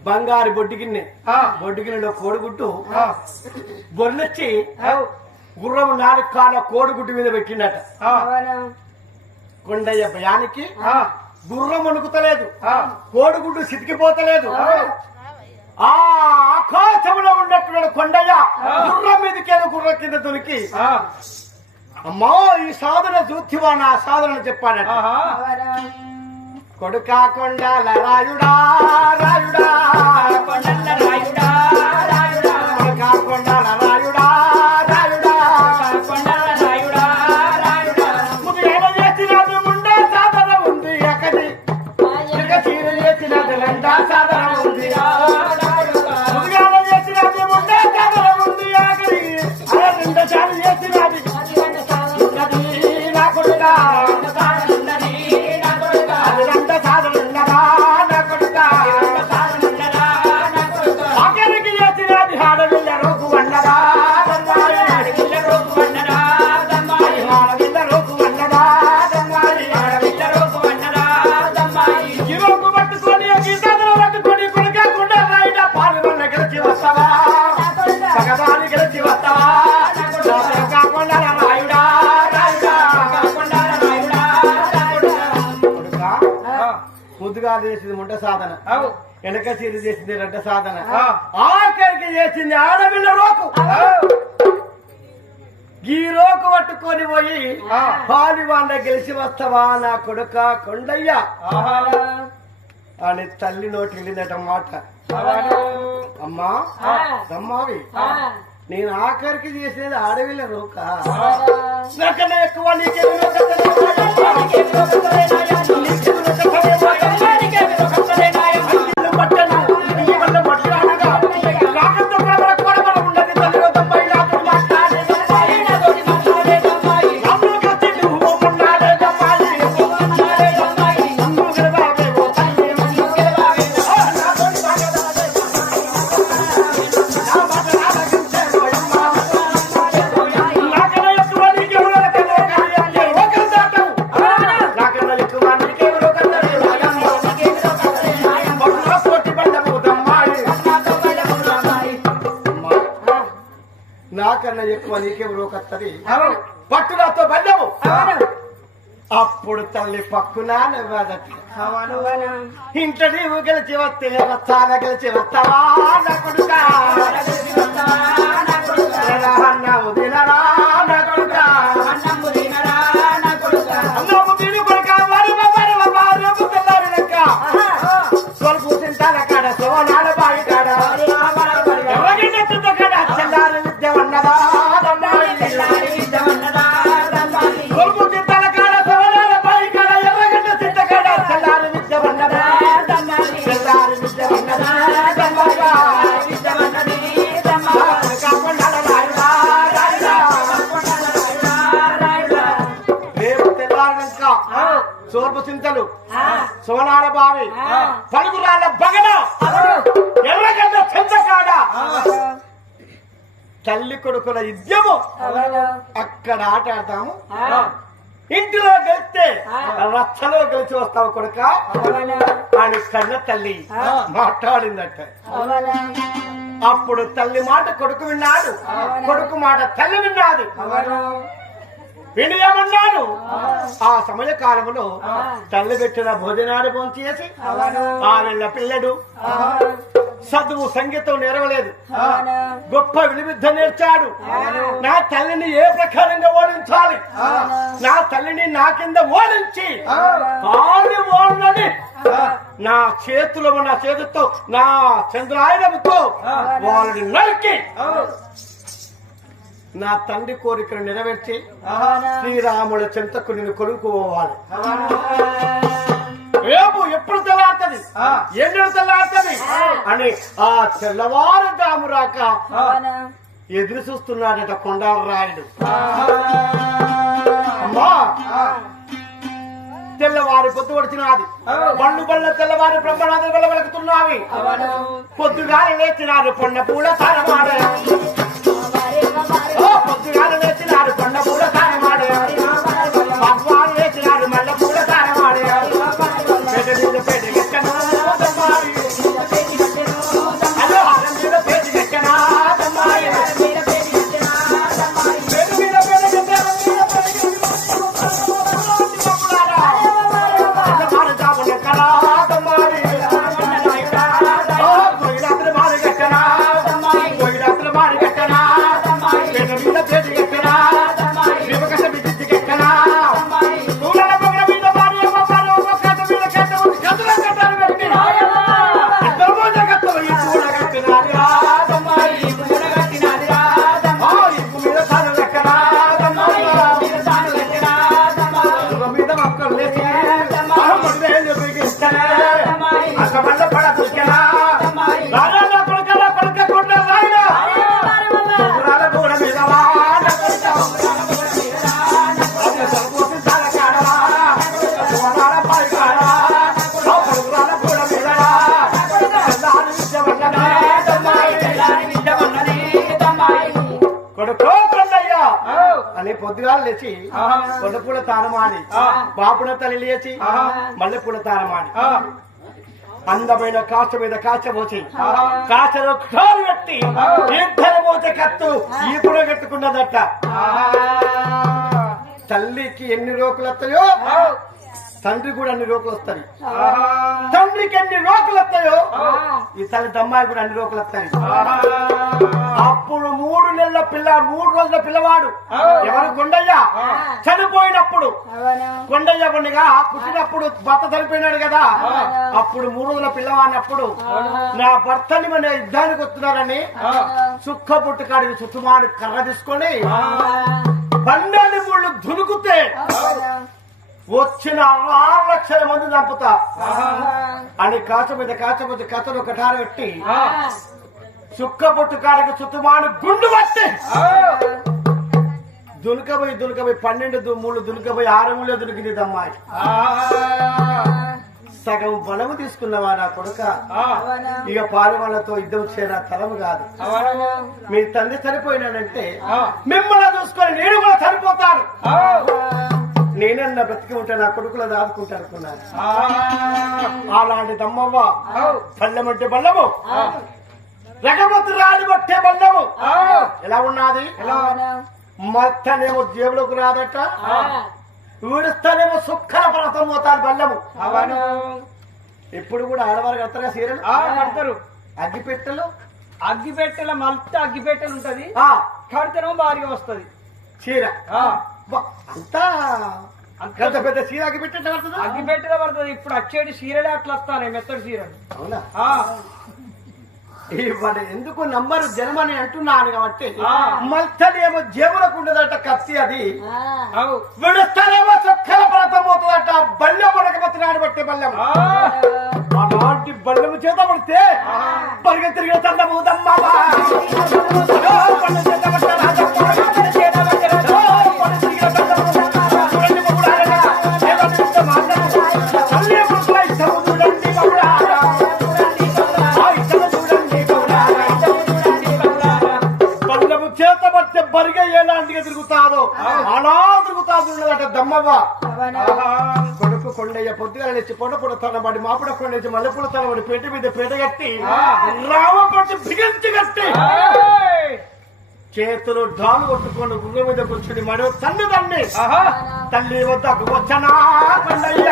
బంగారు బొడ్డుగిన్నెలో కోడిగుడ్డు బొర్లొచ్చి గుర్రం 4 కాళ్ళ కోడిగుడ్డు మీద పెట్టిందట. కొండయ్య భయానికి గుర్రం వణుకుతలేదు, కోడిగుడ్డు సితికిపోతలేదు. ఆ ఆకాశంలో ఉన్నట్టున్నాడు కొండయ్య గుర్రం మీదకేదో గుర్రం కింద దొరికి అమ్మా ఈ సాధన చూచివా నా సాధన చెప్పాడట. కొడుకా కొండల రాయుడా రాయుడా కొండల రాయుడా రాయుడా కొడుకా కొండల రాయుడా రాయుడా కొండల రాయుడా రాయుడా ముదిగేల చేసినది ముండా సాధన ఉంది అకది చీర చేసినది లండా సాధన ఉంది ముదిగేల చేసినది ముండా సాధన ఉంది అకది అరే 2 సార్లు చేసినది నా కొడుకా Bye. ముందుగా చేసింది ముంట సాధన, వెనక సీరి చేసింది రెడ్డ సాధన, ఆఖరికి చేసింది ఆడపిల్ల రోకు. ఈ రోకు పట్టుకొని పోయి పాలివాళ్ళ గెలిచి వస్తావా నా కొడుక కొండయ్య అని తల్లి నోటి వెళ్ళిందట మాట. అమ్మా అమ్మావి, నేను ఆఖరికి చేసేది ఆడవిల్ల రోక, నాకన్నా ఎక్కువ నీకే నాకన్నా ఎక్కువ నీకేం రోకత్తది పట్టునాతో బంధము. అప్పుడు తల్లి పక్కున నవ్వదట, ఇంట నీవు గెలిచి వస్తే వస్తాన గెలిచి వస్తావా నా కొడుకా, అన్నము తినరా నా కొడుకా, అన్నము తిని కొడుక వరపు తెల్లారి లెక్క కొలుపు తింటాల కాడ సోనాల బావి కాడ ఎవరిని కాడ చెల్లారి విద్య ఉన్నదా కొలుపు తింటాల కాడ సోనాల బావి కాడ ఎవరిని తింట కాడ చెల్లారి విద్య ఉన్నదా చెల్లారి విద్య ఉన్నదా రేపు తెల్లారినాక సోర్పు చింతలు సోనాల బావి పలుగురాళ్ళ బగన ఎర్రగడ్డ చెంచకాడ తల్లి కొడుకుల యుద్ధము అక్కడ ఆట ఆడతాము. ఇంటిలో గెలిస్తే రచ్చలో గెలిచి వస్తావు కొడుక అని కన్న తల్లి మాట్లాడిందట. అప్పుడు తల్లి మాట కొడుకు విన్నాడు, కొడుకు మాట తల్లి విన్నాడు. విని ఏమన్నాడు, ఆ సమయ కాలంలో తల్లి పెట్టిన భోజనాన్ని భోంచేసి ఆ వెళ్ళ పిల్లడు చదువు సంగీతం నేర్వలేదు, గొప్ప విలువిద్ద నేర్చాడు. నా తల్లిని ఏ ప్రకారంగా ఓడించాలి, నా తల్లిని నా కింద ఓడించి కాలి ఓడని నా చేతిలో నా చేతితో నా చంద్రాయుధంతో వాళ్ళని నరికి నా తండ్రి కోరికను నెరవేర్చి శ్రీరాముల చెంతకు నేను కొనుక్కోవాలి. రేపు ఎప్పుడు తెల్లారుతుంది, ఎన్నో తెల్లారుతుంది అని ఆ తెల్లవారు దాము రాక ఎదురు చూస్తున్నాడట కొండాలరాయుడు. అమ్మా తెల్లవారి పొద్దు పడిచినది, బండ్లు బళ్ళ తెల్లవారి బ్రహ్మనాథ వల్ల వెలుగుతున్నావి. పొద్దుగా లేచినారు పొన్న పూల తారమాడే, పొద్దుగా లేచినారు పొన్న పూల తారమాడే, భగవాన్ లేచినారు మల్ల పూల తారమాడే. అదో హారం మీద పేరు గెట్టనా అని పొద్దుగా లేచి కొండపూల తానమాని, బాపున తల్లి లేచి మల్లెపూల తానమాని అందమైన కాచ మీద కాచబోచి కాచలో కాలు పెట్టి ఇద్దరు పోతే కత్తు ఇప్పుడు కట్టుకున్నదట. తల్లికి ఎన్ని రోకులు వస్తాయో తండ్రి కూడా అన్ని రోకులు వస్తాయి. తండ్రికి ఎన్ని రోకులు వస్తాయో ఈ తల్లి దమ్మాయి కూడా అన్ని రోకులు వస్తాయి. అప్పుడు 3 నెలల పిల్ల 3 రోజుల పిల్లవాడు ఎవరు కొండయ్య చనిపోయినప్పుడు కొండయ్య కొన్నిగా పుట్టినప్పుడు భర్త చనిపోయినాడు కదా, అప్పుడు 3 రోజుల పిల్లవాడినప్పుడు నా భర్తని మన యుద్ధానికి వస్తున్నారని చుక్క పుట్టుకాడికి చుట్టుమాడి కర్ర తీసుకొని 12 ముళ్ళు దునుకుతే వచ్చిన 6 లక్షల మంది చంపుతా అని కాచబోతే కథను కటార పెట్టి చుక్క పొట్టు కాడికి చుట్టుమాను గుండు పట్టి దునకబోయి 12 ముళ్ళు దునకబోయి 6 ముళ్ళే దునికింది అమ్మాయి. సగం బలము తీసుకున్నవా నా కొడుక, ఇక పాలవాళ్ళతో యుద్ధం చేయన తలము కాదు. మీ తండ్రి చనిపోయినాడంటే మిమ్మల్ని చూసుకొని నేను కూడా చనిపోతాను, నేనన్నా బ్రతికి ఉంటే నా కొడుకులో దాదుకుంటా అనుకున్నాను. అలాంటి దమ్మవ్వ బల్లమంటే బల్లము, రగమతి రాని కొట్టే బల్లము ఎలా ఉన్నది. మొత్తనేమో జేబులోకి రాదట, వీడుస్తానేమో సుక్కల పర్వతం పోతాను బల్లము. ఇప్పుడు కూడా ఆడవారు కడతారుగా సీరలు కడతారు. అగ్గిపెట్టెల మల్త అగ్గిపెట్టెలు ఉంటది, కడితేనేమో భారీగా వస్తది చీర. అంతా అంత పెద్ద చీర అగ్గిపెట్టె అగ్గిపెట్టెల పడుతుంది. ఇప్పుడు వచ్చేటి చీరలే అట్లా వస్తాయి, మెత్తడి చీరలు. అవునా? మరి ఎందుకు నంబరు జన్మని అంటున్నాను కాబట్టి మల్తనేమో జేబులకు ఉండదట కత్తి, అది విడుస్తానేమో చొక్కల పర్వతం పోతుందట బల్లెము, రగమతి నాడు బట్టే బల్లెము. అలాంటి బల్లెము చేత పడితే పరిగె తిరిగిన తండము దమ్మవా బరిగా ఏలాంటిగా తిరుగుతాదో అలా తిరుగుతాదు ఉన్నదట దమ్మవ్వ. కొడుకు కొండయ్య పొద్దుగా లేచి పొడ తనబడి మాపుడ కొండేసి మల్లెపూల తనబడి పేట మీద పేట కట్టి రామపట్టి బిగించి కట్టి చేతులు డాలు కొట్టుకొని గుర్ర మీద కూర్చుని మడవ తల్లి తల్లి వద్దకు వచ్చనా కొండయ్య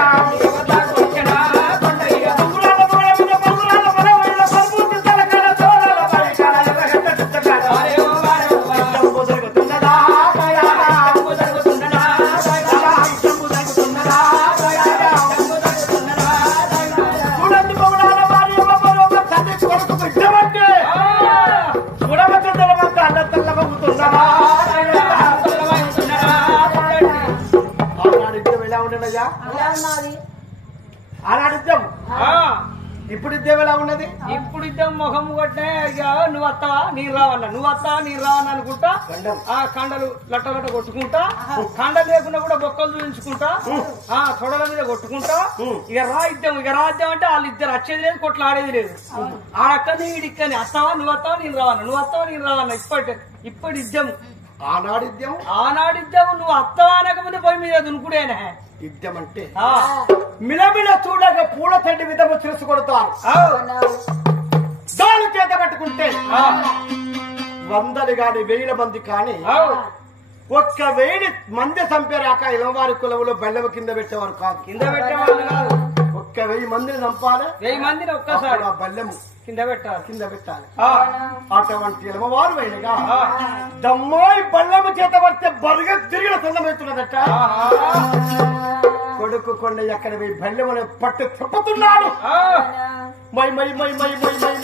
ఆనాడిద్దాం. ఇప్పుడు ఇద్దాం ఎలా ఉన్నది? ఇప్పుడు ఇద్దాం ముఖం కొట్టే నువ్వు వస్తావా నీరు రావన్నా, నువ్వు వస్తావా నీరు రావన్నా అనుకుంటా కండలు లట్ట కొట్టుకుంటా, కండ లేకుండా కూడా బొక్కలు చూపించుకుంటా, తొడల మీద కొట్టుకుంటా. ఇక ఇద్దాం అంటే వాళ్ళు ఇద్దరు వచ్చేది లేదు, కొట్లాడేది లేదు. ఆడక్కని ఈడిక్కని వస్తావా నువ్వు వస్తావా నేను రావన్నా, నువ్వు వస్తావా నేను రావన్నా. ఇప్పుడు ఇద్దాం. ఆనాడిద్దాము నువ్వు అత్తవా అనకముందు పోయి మీద దునుకుడేనా ఇద్దామంటే మిలమిల చూడగా పూల తడ్డి విధము చిరుసు కొడతారు. దాని చేత పట్టుకుంటే 100 గాని 1000 మంది కానీ ఒక్క 1000 మంది చంపేరాక ఇలవారి కులములో బెల్లము కింద పెట్టేవారు కాదు. కింద పెట్టేవాళ్ళు కాదు. ఒక్క 1000 మందిని చంపాలి, 1000 మందిని ఒక్కసారి ఆ బెల్లము కింద పెట్టాలి. అటువంటి ఇలమవారు అయినగా దమ్మాయి బల్లము చేత పడితే బరుగా తిరిగిన సొంతమవుతున్నదట. కొడుకు కొండ ఎక్కడ బల్లెమని పట్టు తిప్పుతున్నాడు. మై మై మై మై మై మై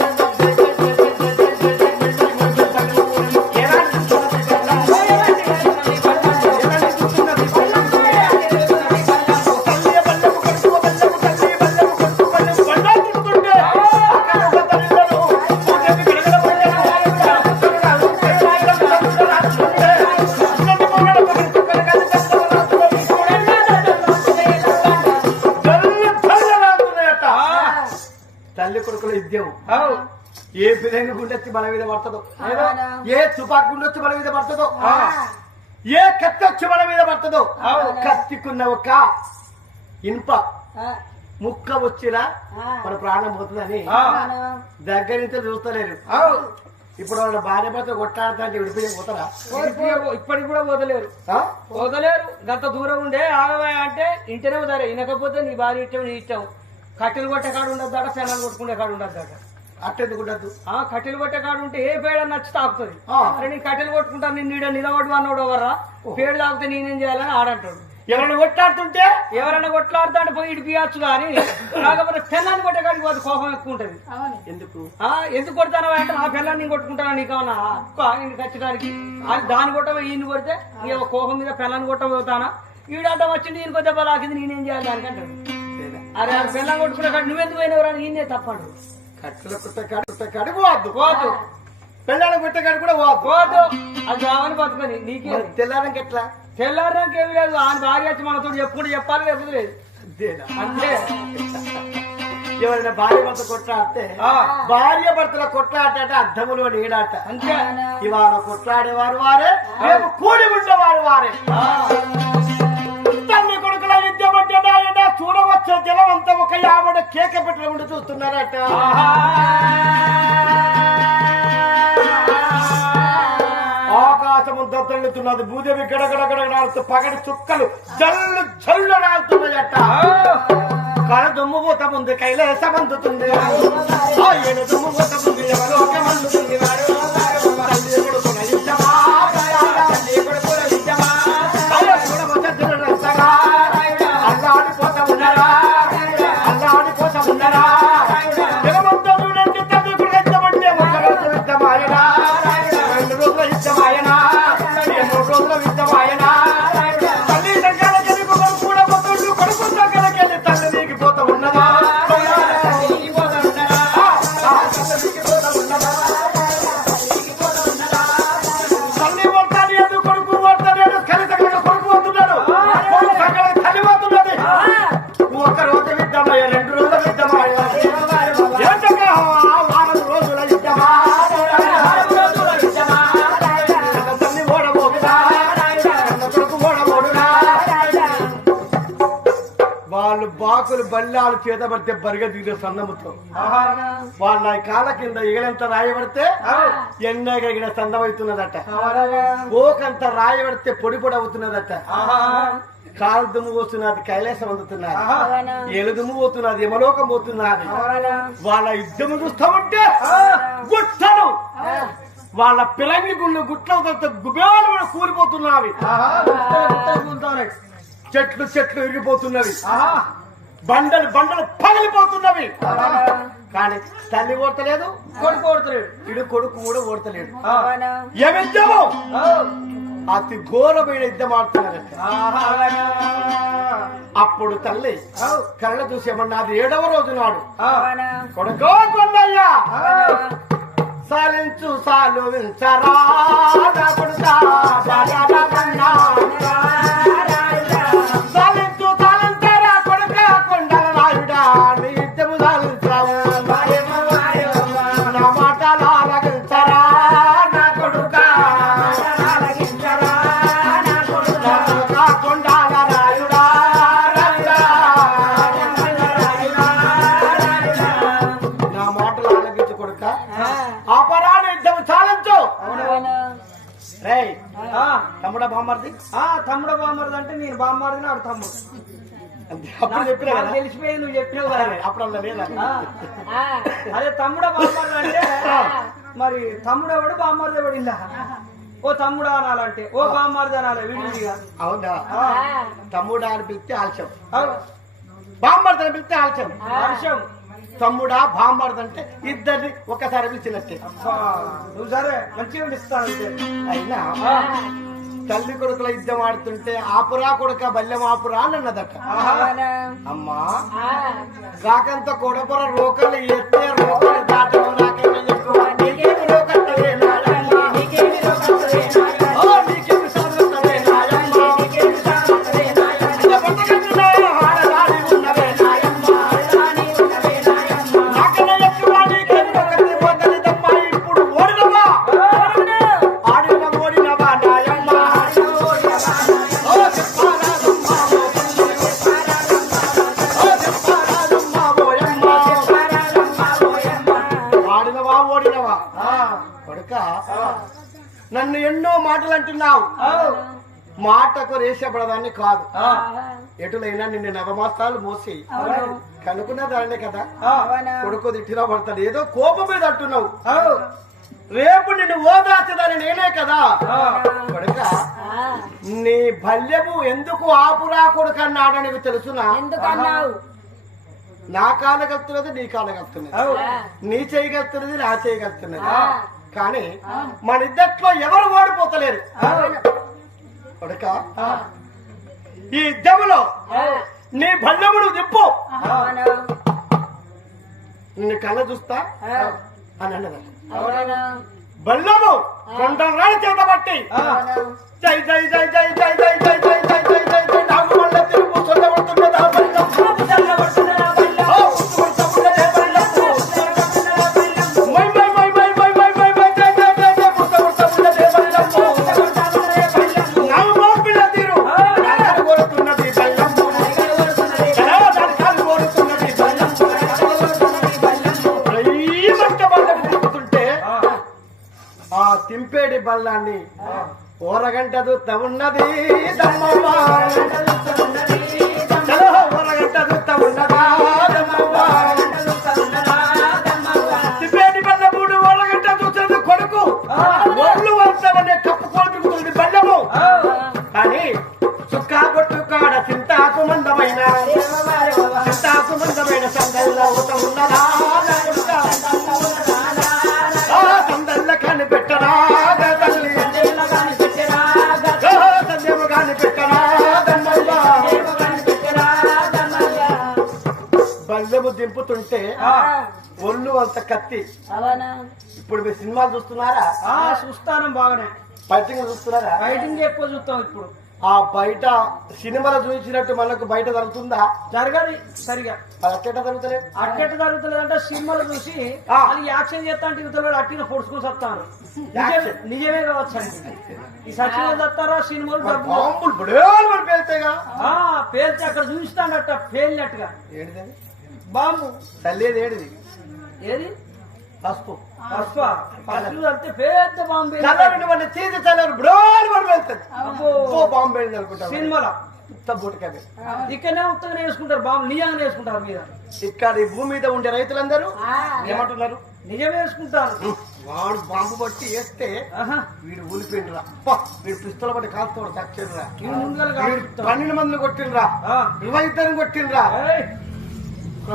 ఏ బిర్యానీ గుండెచ్చి బల మీద పడుతుందో, ఏ తుపాకు గుండొచ్చి బల మీద పడుతుందో, ఏ కత్తి వచ్చి బల మీద పడుతుందో, కత్తికున్న ఒక ఇనుప ముక్క వచ్చినా మన ప్రాణం పోతుందని దగ్గర నుంచి చూస్తలేరు. ఇప్పుడు వాళ్ళ భార్య భర్త కొట్లాడుతా అంటే విడిపోతారా? ఇప్పటికి కూడా వదలేరు గంత దూరం ఉండే ఆగవా అంటే ఇంటనే వదలే. వినకపోతే నీ భార్య ఇష్టం నీ ఇష్టం. కట్టెలు కొట్టే కాడు ఉండద్దాట, పెనాలు కొట్టుకునే కాడు ఉండద్దాట. అట్టెందుకుంటద్దు? కట్టెలు కొట్టే కాడు ఉంటే ఏ పేడ నచ్చి తాకుతుంది. అరే నీ కట్టెలు కొట్టుకుంటాను నిన్ను నీడ నిలబడి అన్నాడు ఎవర్రా, పేడు తాగితే నేనేం చేయాలని ఆడంటాడు. ఎవరైనా కొట్లాడుతుంటే ఎవరైనా కొట్లాడుతాడు పోయి ఇడిపియచ్చు కానీ కాకపోతే పెళ్ళాన్ని కొట్టే కాడికి పోతే కోపం ఎక్కువ ఉంటది. ఎందుకు కొడతానో అంటే ఆ పెళ్ళాన్ని నేను కొట్టుకుంటాను నీకేమన్నా ఖచ్చితానికి అది దాన్ని కొట్టబోయి ఈయన కొడితే నీ కోపం మీద పెళ్ళాన్ని కొట్టబోతానా ఈడంట వచ్చింది ఈయన కొద్ది దెబ్బ లాకింది నేనేం చేయాలి దానికి అంటాడు. అరే ఆ పెళ్ళాన్ని కొట్టుకునే కాదు నువ్వెందుకు పోయినవరా ఈయనే తప్పడు. కట్టెల కుట్టకాడి పోవద్దు, పెళ్ళాన్ని కొట్టేకాడి కూడా పోవద్దు. అది రావని బతుకొని నీకే తెల్లారంకి ఎట్లా? తెల్లారడానికి ఏమి లేదు. ఆయన భార్య వచ్చి మనతో చెప్పుకుంటే చెప్పాలి లేకపోతే లేదు అంతే. ఎవరైనా భార్య భర్త కొట్లాడితే భార్య భర్తల కొట్లాట అర్థములు నీడాట అంతే. ఇవాళ కొట్లాడేవారు వారే, రేపు కూడి ఉండేవారు వారే. తల్లి కొడుకుల విద్య పడ్డ చూడవచ్చు జలవంతా ఒక 50 కేక పెట్టిన ఉండి చూస్తున్నారట. ఆకాశము దత్తలుతున్నది, భూదేవి గడగడగడగడాడుతూ పగడి చుక్కలు జల్లు జల్లు రాలుతున్నాయట. కళ దుమ్ము పోత ముందు కైలాసం అందుతుంది, ఆయన దుమ్ము పోత ముందు ఎవరోకం అందుతుంది. తల్లి కొడుకుల యుద్ధమా, తల్లి కొడుకుల యుద్ధమా, అల్లాడిపోతా ఉన్నారా, అల్లాడిపోతా ఉన్నారా. జగమంతా చూడండి, తల్లి కూడా యుద్ధమంటే ఒక రోజు యుద్ధమాయనా, 2 రోజుల యుద్ధమాయనా, 3 రోజుల యుద్ధమాయనా. తల్లి దగ్గరకెళ్ళి కూడా పోతుండ్రు, కొడుకు దగ్గరకెళ్ళి తల్లి నీగిపోతా ఉన్నదా, తల్లి పోతాడు ఎదు కొడుకు పోతాడు, కలి దగ్గర కొడుకు పోతున్నాడు, కొడుకు దగ్గర తల్లి పోతున్నది. 1 రోజు యుద్ధమాయ, 2 రోజుల యుద్ధమాయ, 4 రోజుల యుద్ధమా. తల్లి ఓడబోడునా, కొడుకు ఓడబోడునా. వాళ్ళు బాకులు బల్లాలు చేతబడితే బరిగా దిగే సన్నముతో వాళ్ళ కాళ్ళ కింద ఎగలంత రాయబడితే ఎన్నగిన సన్నమవుతున్నదట. పోకంత రాయబడితే పొడి పొడి అవుతున్నదట. కాలు దుమ్ము పోతున్నది, కైలాసం అందుతున్నది, ఏలు దుమ్ము పోతున్నది, యమలోకం పోతున్నది. వాళ్ళ యుద్ధము చూస్తామంటే గుట్టలు, వాళ్ళ పిరంగి గుళ్ళు గుట్ల గుబేలు కూడా కూలిపోతున్నవి, చెట్లు చెట్లు విరిగిపోతున్నవి, బండలు బండలు పగిలిపోతున్నవి. కానీ తల్లి ఓడతలేదు, కొడుకు ఓడతలేడు, ఇడు కొడుకు కూడా ఓడతలేడు. ఏమిద్దాము అతి ఘోరమైన యుద్ధం ఆడుతున్నారు. అప్పుడు తల్లి కళ్ళ చూసి ఏమన్నా, అది 7వ రోజు నాడు, కొడుకో కొన్నయ్యా సాలించు సాలు వించరా కొడుకా, సాలించు సాలించరా కొడుకా కొండల నాయుడా, నీ యుద్ధము సాలించావు, నా మాటలు ఆలగించరా నా కొడుకా, కొండాల రాయుడా, నా మాటలు ఆలగించు కొడుక, అపరాధ యుద్ధం చాలించు. తమ్ముడా బామ్మర్ది? తమ్ముడు బామ్మర్ది అంటే నేను బామ్మర్ది నాడు తమ్ముడు. అప్పుడు చెప్పినా తెలిసిపోయి నువ్వు చెప్పినావు కదా. అప్పుడు అలా లేదా? అదే తమ్ముడ బామ్మర్ది అంటే మరి తమ్ముడు ఎవడు బామ్మర్ది ఎవడు ఇలా? ఓ తమ్ముడు అనాలంటే ఓ బామ్మర్ది అనాలి విడిగా. అవునా? తమ్ముడా అని పిలిస్తే ఆలస్యం, బామ్మర్ది అని పిలిస్తే ఆలస్యం. వర్షం తమ్ముడా బామ్మర్ది అంటే ఇద్దరిని ఒక్కసారి పిలిచినట్టే. నువ్వు సరే మంచిగా ఇస్తాను. అయినా తల్లి కొడుకుల యుద్ధం ఆడుతుంటే ఆపురా కొడుక బల్యం ఆపురా అని అన్నదట. అమ్మా రాకంత కొడపర రోకలు ఎత్తే రోకలు దాటం నాకేమీ ఎక్కువ, నీకేమి రోకట్టలే నాయమ్మ, నీకేమి రోకట్టలే నాయమ్మ, ఓ నీకేమి సాధుతలే నాయమ్మ, నీకేమి సాధుతలే నాయమ్మ, బట్టకట్టునే ఆడదాని ఉన్నవే నాయమ్మ, ఆడదాని ఉన్నవే నాయమ్మ, నాకన్నా ఎక్కువ నీకేమి రోకట్టి పోతలేదమ్మ. ఇప్పుడు ఓడినవా ఆడిన ఓడినవా నాయమ్మ, నన్ను ఎన్నో మాటలు అంటున్నావు. మాటకు రేషపడదాన్ని కాదు. ఎటులైనా నిన్ను నవమాసాలు మోసి కనుక్కున్న దాన్నే కదా కొడుకు తిట్టినా పడతాడు. ఏదో కోపం మీద అంటున్నావు. రేపు నిన్ను ఓదార్చదని నేనే కదా కొడుక. నీ బల్యము ఎందుకు ఆపురా కొడుకు అన్నాడు నీకు తెలుసునా? నా కాలగలుతున్నది నీ కాలగలుతున్నది, నీ చేయగలుతున్నది నా చేయగలుతున్నది. కానీ మన ఇద్దట్లో ఎవరు ఓడిపోతలేరు కొడుక. ఈ యుద్ధములో నీ బల్లమును దిప్పు, నిన్ను కళ్ళ చూస్తా అని అన్నది. బల్లము కొండరాళ్ళ చేత బట్టి జై జై జై జై జై జై జై జై జై జై జై జై నాకు మళ్ళీ తిరుగు చొల్లబడుతున్నదా తింపేడి బల్లాన్ని ఓరగంట దూత ఉన్నది దమ్మవ్వ, ఓరగంట దూత ఉన్నదా దమ్మవ్వ. తింపేడి బల్ల మూడు ఓరగంట దూచదు కొడుకు ఒళ్ళు వంచమనే కప్పుకోడుతుంది బల్లము. కానీ చుక్కా బొట్టు కాడ చింతాకు మందమైన సందల్లో ఉన్నదా సందల్ల కాని పెట్టరా తల్లి, సందేము కాని పెట్టరా దమ్మవ్వ. బల్లెము దింపుతుంటే ఒళ్ళు అంత కత్తి. ఇప్పుడు మీరు సినిమాలు చూస్తున్నారా? చూస్తాను బాగానే. ఫైటింగ్ చూస్తున్నారా? ఫైటింగ్ ఎక్కువ చూస్తాం ఇప్పుడు. ఆ బయట సినిమాలో చూసినట్టు మనకు బయట జరుగుతుందా? జరగదు సరిగా. అది అట్టేట జరుగుతలేదు. అట్టెట్ట జరుగుతలేదు అంటే సినిమాలు చూసి అది యాక్షన్ చేస్తా అంటే ఇతరులు అట్టిన పొడుచుకుని వస్తాను. నిజమే కావచ్చు అండి. ఈ సచివాలయం చస్తారా సినిమాలు పేల్తేగా పేల్చి అక్కడ చూస్తాడట పేలినట్టుగా. ఏడిది బాంబు తల్లేది? ఏడిది? ఏది? పసుపు. పసుపు పసుపు అంటే పెద్ద బాంబు తీసి చల్లరు బ్రోలు వెళ్తుంది. బాంబు అనుకుంటా సినిమాలో బుట్టకది ఇక్కడనే ఉత్తగా వేసుకుంటారు బాంబు, నిజంగా వేసుకుంటారు మీద. ఇక్కడ ఈ భూమి మీద ఉండే రైతులందరూ ఏమంటున్నారు? నిజం వేసుకుంటారు. వాడు బాంబు పట్టి వేస్తే వీడు ఊలిపోయిండ్రా, వీడు పిస్తల పట్టి కాల్తోడు చచ్చిండ్రా, 12 మందిని కొట్టిండ్రా, 22 కొట్టిండ్రా.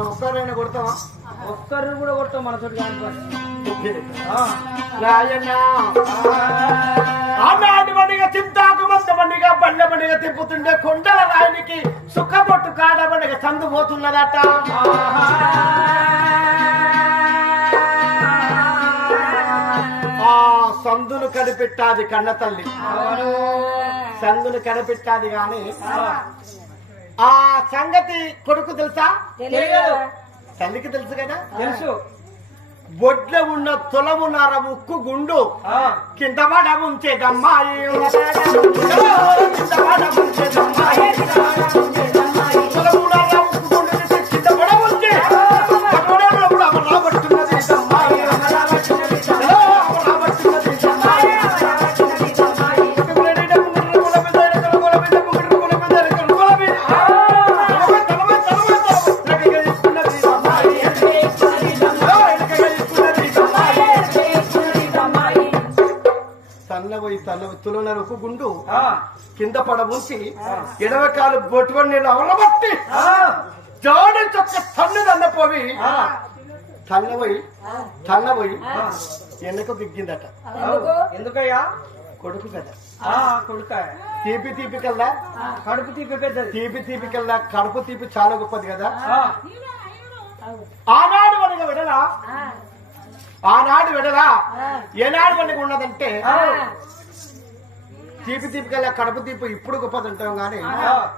ఒక్కరైనా కొడతావా? ఒక్కరిని కూడా కొట్టాం మనతో. ఆనాటి పండుగ చింతాకు మంద పండుగ బండ్ల పండుగ తిప్పుతుండే కొండల రాయనికి సుఖపొట్టు కాడ పండుగ చందు పోతున్నదట. ఆ సందును కనిపెట్టాది కన్న తల్లి, సందును కనిపెట్టాది గాని ఆ సంగతి కొడుకు తెలుసా? తల్లికి తెలుసు కదా. తెలుసు. బొడ్ల ఉన్న తొలమున్నర ముక్కు గుండు కింద పడ ముంచేదమ్మాయి, కింద పడ ముంచేదమ్మాయి, తొలమున్నర ముక్కు గుండు కింద పడ ముంచే రాబట్టున్నది అమ్మాయి, తులనర ఉక్కు గుండు కింద పడ ఉంచి ఎడవకాలు బొట్టుకొని నేను అవలబట్టి జోడి చొక్క తన్ను దన్నపోయి తన్నపోయి ఎన్నకు దిగ్గిందట. ఎందుకయ్యా? కొడుకు కదా. కొడుక తీపి తీపి కల్లా కడుపు తీపి పెద్దది. తీపి తీపి కల్లా కడుపు తీపి చాలా గొప్పది కదా. ఆనాడు వనగ విడలా, ఆనాడు విడలా ఏనాడు వనగ ఉన్నదంటే తీపి తీపి కల్లా కడుపు తీపి ఇప్పుడు గొప్పది అంటాం గానీ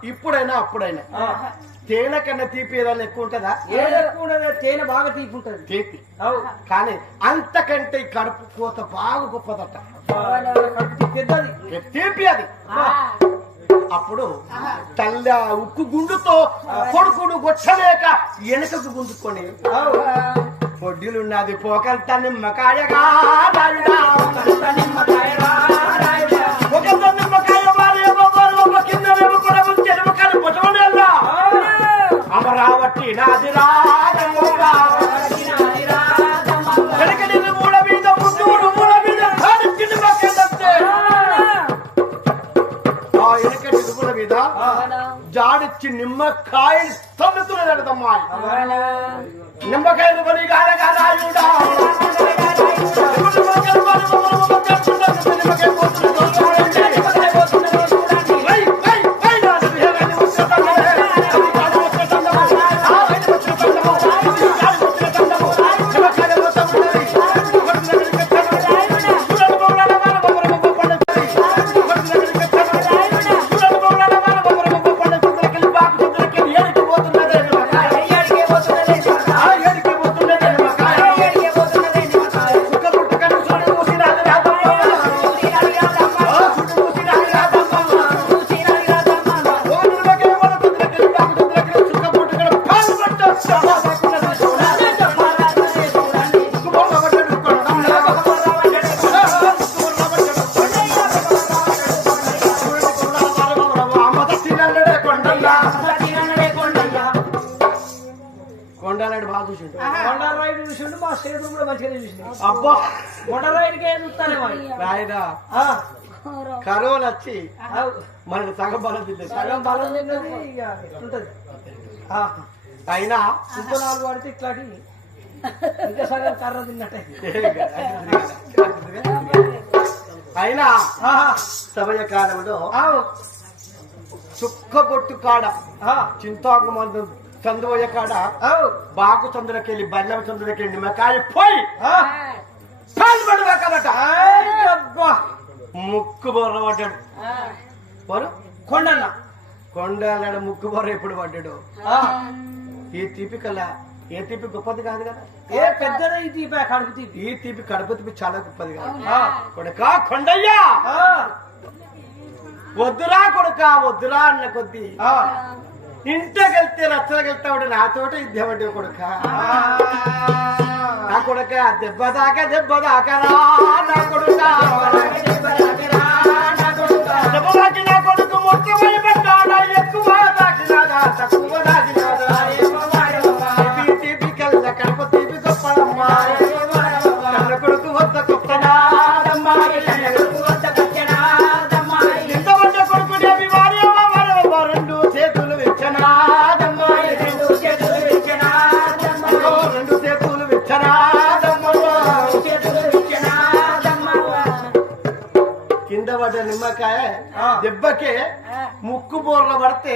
ఇప్పుడైనా అప్పుడైనా తేనె కన్నా తీపి ఏదైనా ఎక్కువ ఉంటుందా? తేనె బాగా తీపి ఉంటుంది తీపి, కానీ అంతకంటే కడుపు కోత బాగా గొప్పదట. పెద్దది తీపి అది. అప్పుడు తల్లి ఉక్కు గుండుతో కొడుకుడు గొచ్చలేక వెనకకు గుంజుకొని పొడ్డులున్నది పోకంత నిమ్మకాయగా రాయుడా. పోకంత నిమ్మకాయ వారు కింద కూడా ఉంచి నిమ్మకాయలు పొట్టమనేలా అమరావతి నాది రాజంగా వెనకటి మూల మీద ముద్దుడు మూల మీద నిమ్మకాయలంతే ఆ వెనకటి మూల మీద జాడిచ్చి నిమ్మకాయలు తమ్ముతున్నదమ్మా. నిమ్మకాయలు కొని గాలగా రాయుడా అబ్బా కొండరాయుడికే చూస్తానే రాయన కరోనా వచ్చి మనకు సగం బలం తింటుంది. సగం బలం తిన్నది ఇక ఉంటది. అయినా ఇంకో 4 పడితే ఇట్లాంటి ఇంకా సగం కర్ర తిన్నట్టే. అయినా సమయ కాలంలో చుక్కబొట్టు కాడ చింతాకు మందు చంద్రయ్య కాడ బాకు చంద్రకెళ్ళి బల్లెం చంద్రకెళ్ళి నిమ్మకాయ పోయి కాబట్టి ముక్కు బొర్ర పడ్డాడు. కొండన్న కొండలాడు ముక్కు బొర్ర ఎప్పుడు పడ్డాడు. ఈ తీపి కల్లా ఏ తీపి గొప్పది కాదు కదా. ఏ పెద్దది ఈ తీపి కడుపు తీపి. ఈ తీపి కడుపు తీపి చాలా గొప్పది కాదు. కొడుకా కొండయ్యా వద్దురా కొడుకా వద్దురా అన్న కొద్ది ఇంటికెళ్తే రచ్చగెళ్తాడు నాతోటి ఇద్దామంటే కొడుక నా కొడుక దెబ్బ దాకరా నా కొడుక దెబ్బ దాకి నా కొడుకు మొత్తం పెట్టాడా ఎక్కువ దాకినాదా తక్కువ దాకినాదా తీపి కళ్ళ కడుపు తీపి గొప్పదమ్మా కన్న కొడుకు వద్ద గొప్పనాదమ్మా ఇంతమంది కొడుకు దేవి వారి రెండు చేతులు కింద పడ్డ నిమ్మకాయ దెబ్బకే ముక్కు బోర్ల పడితే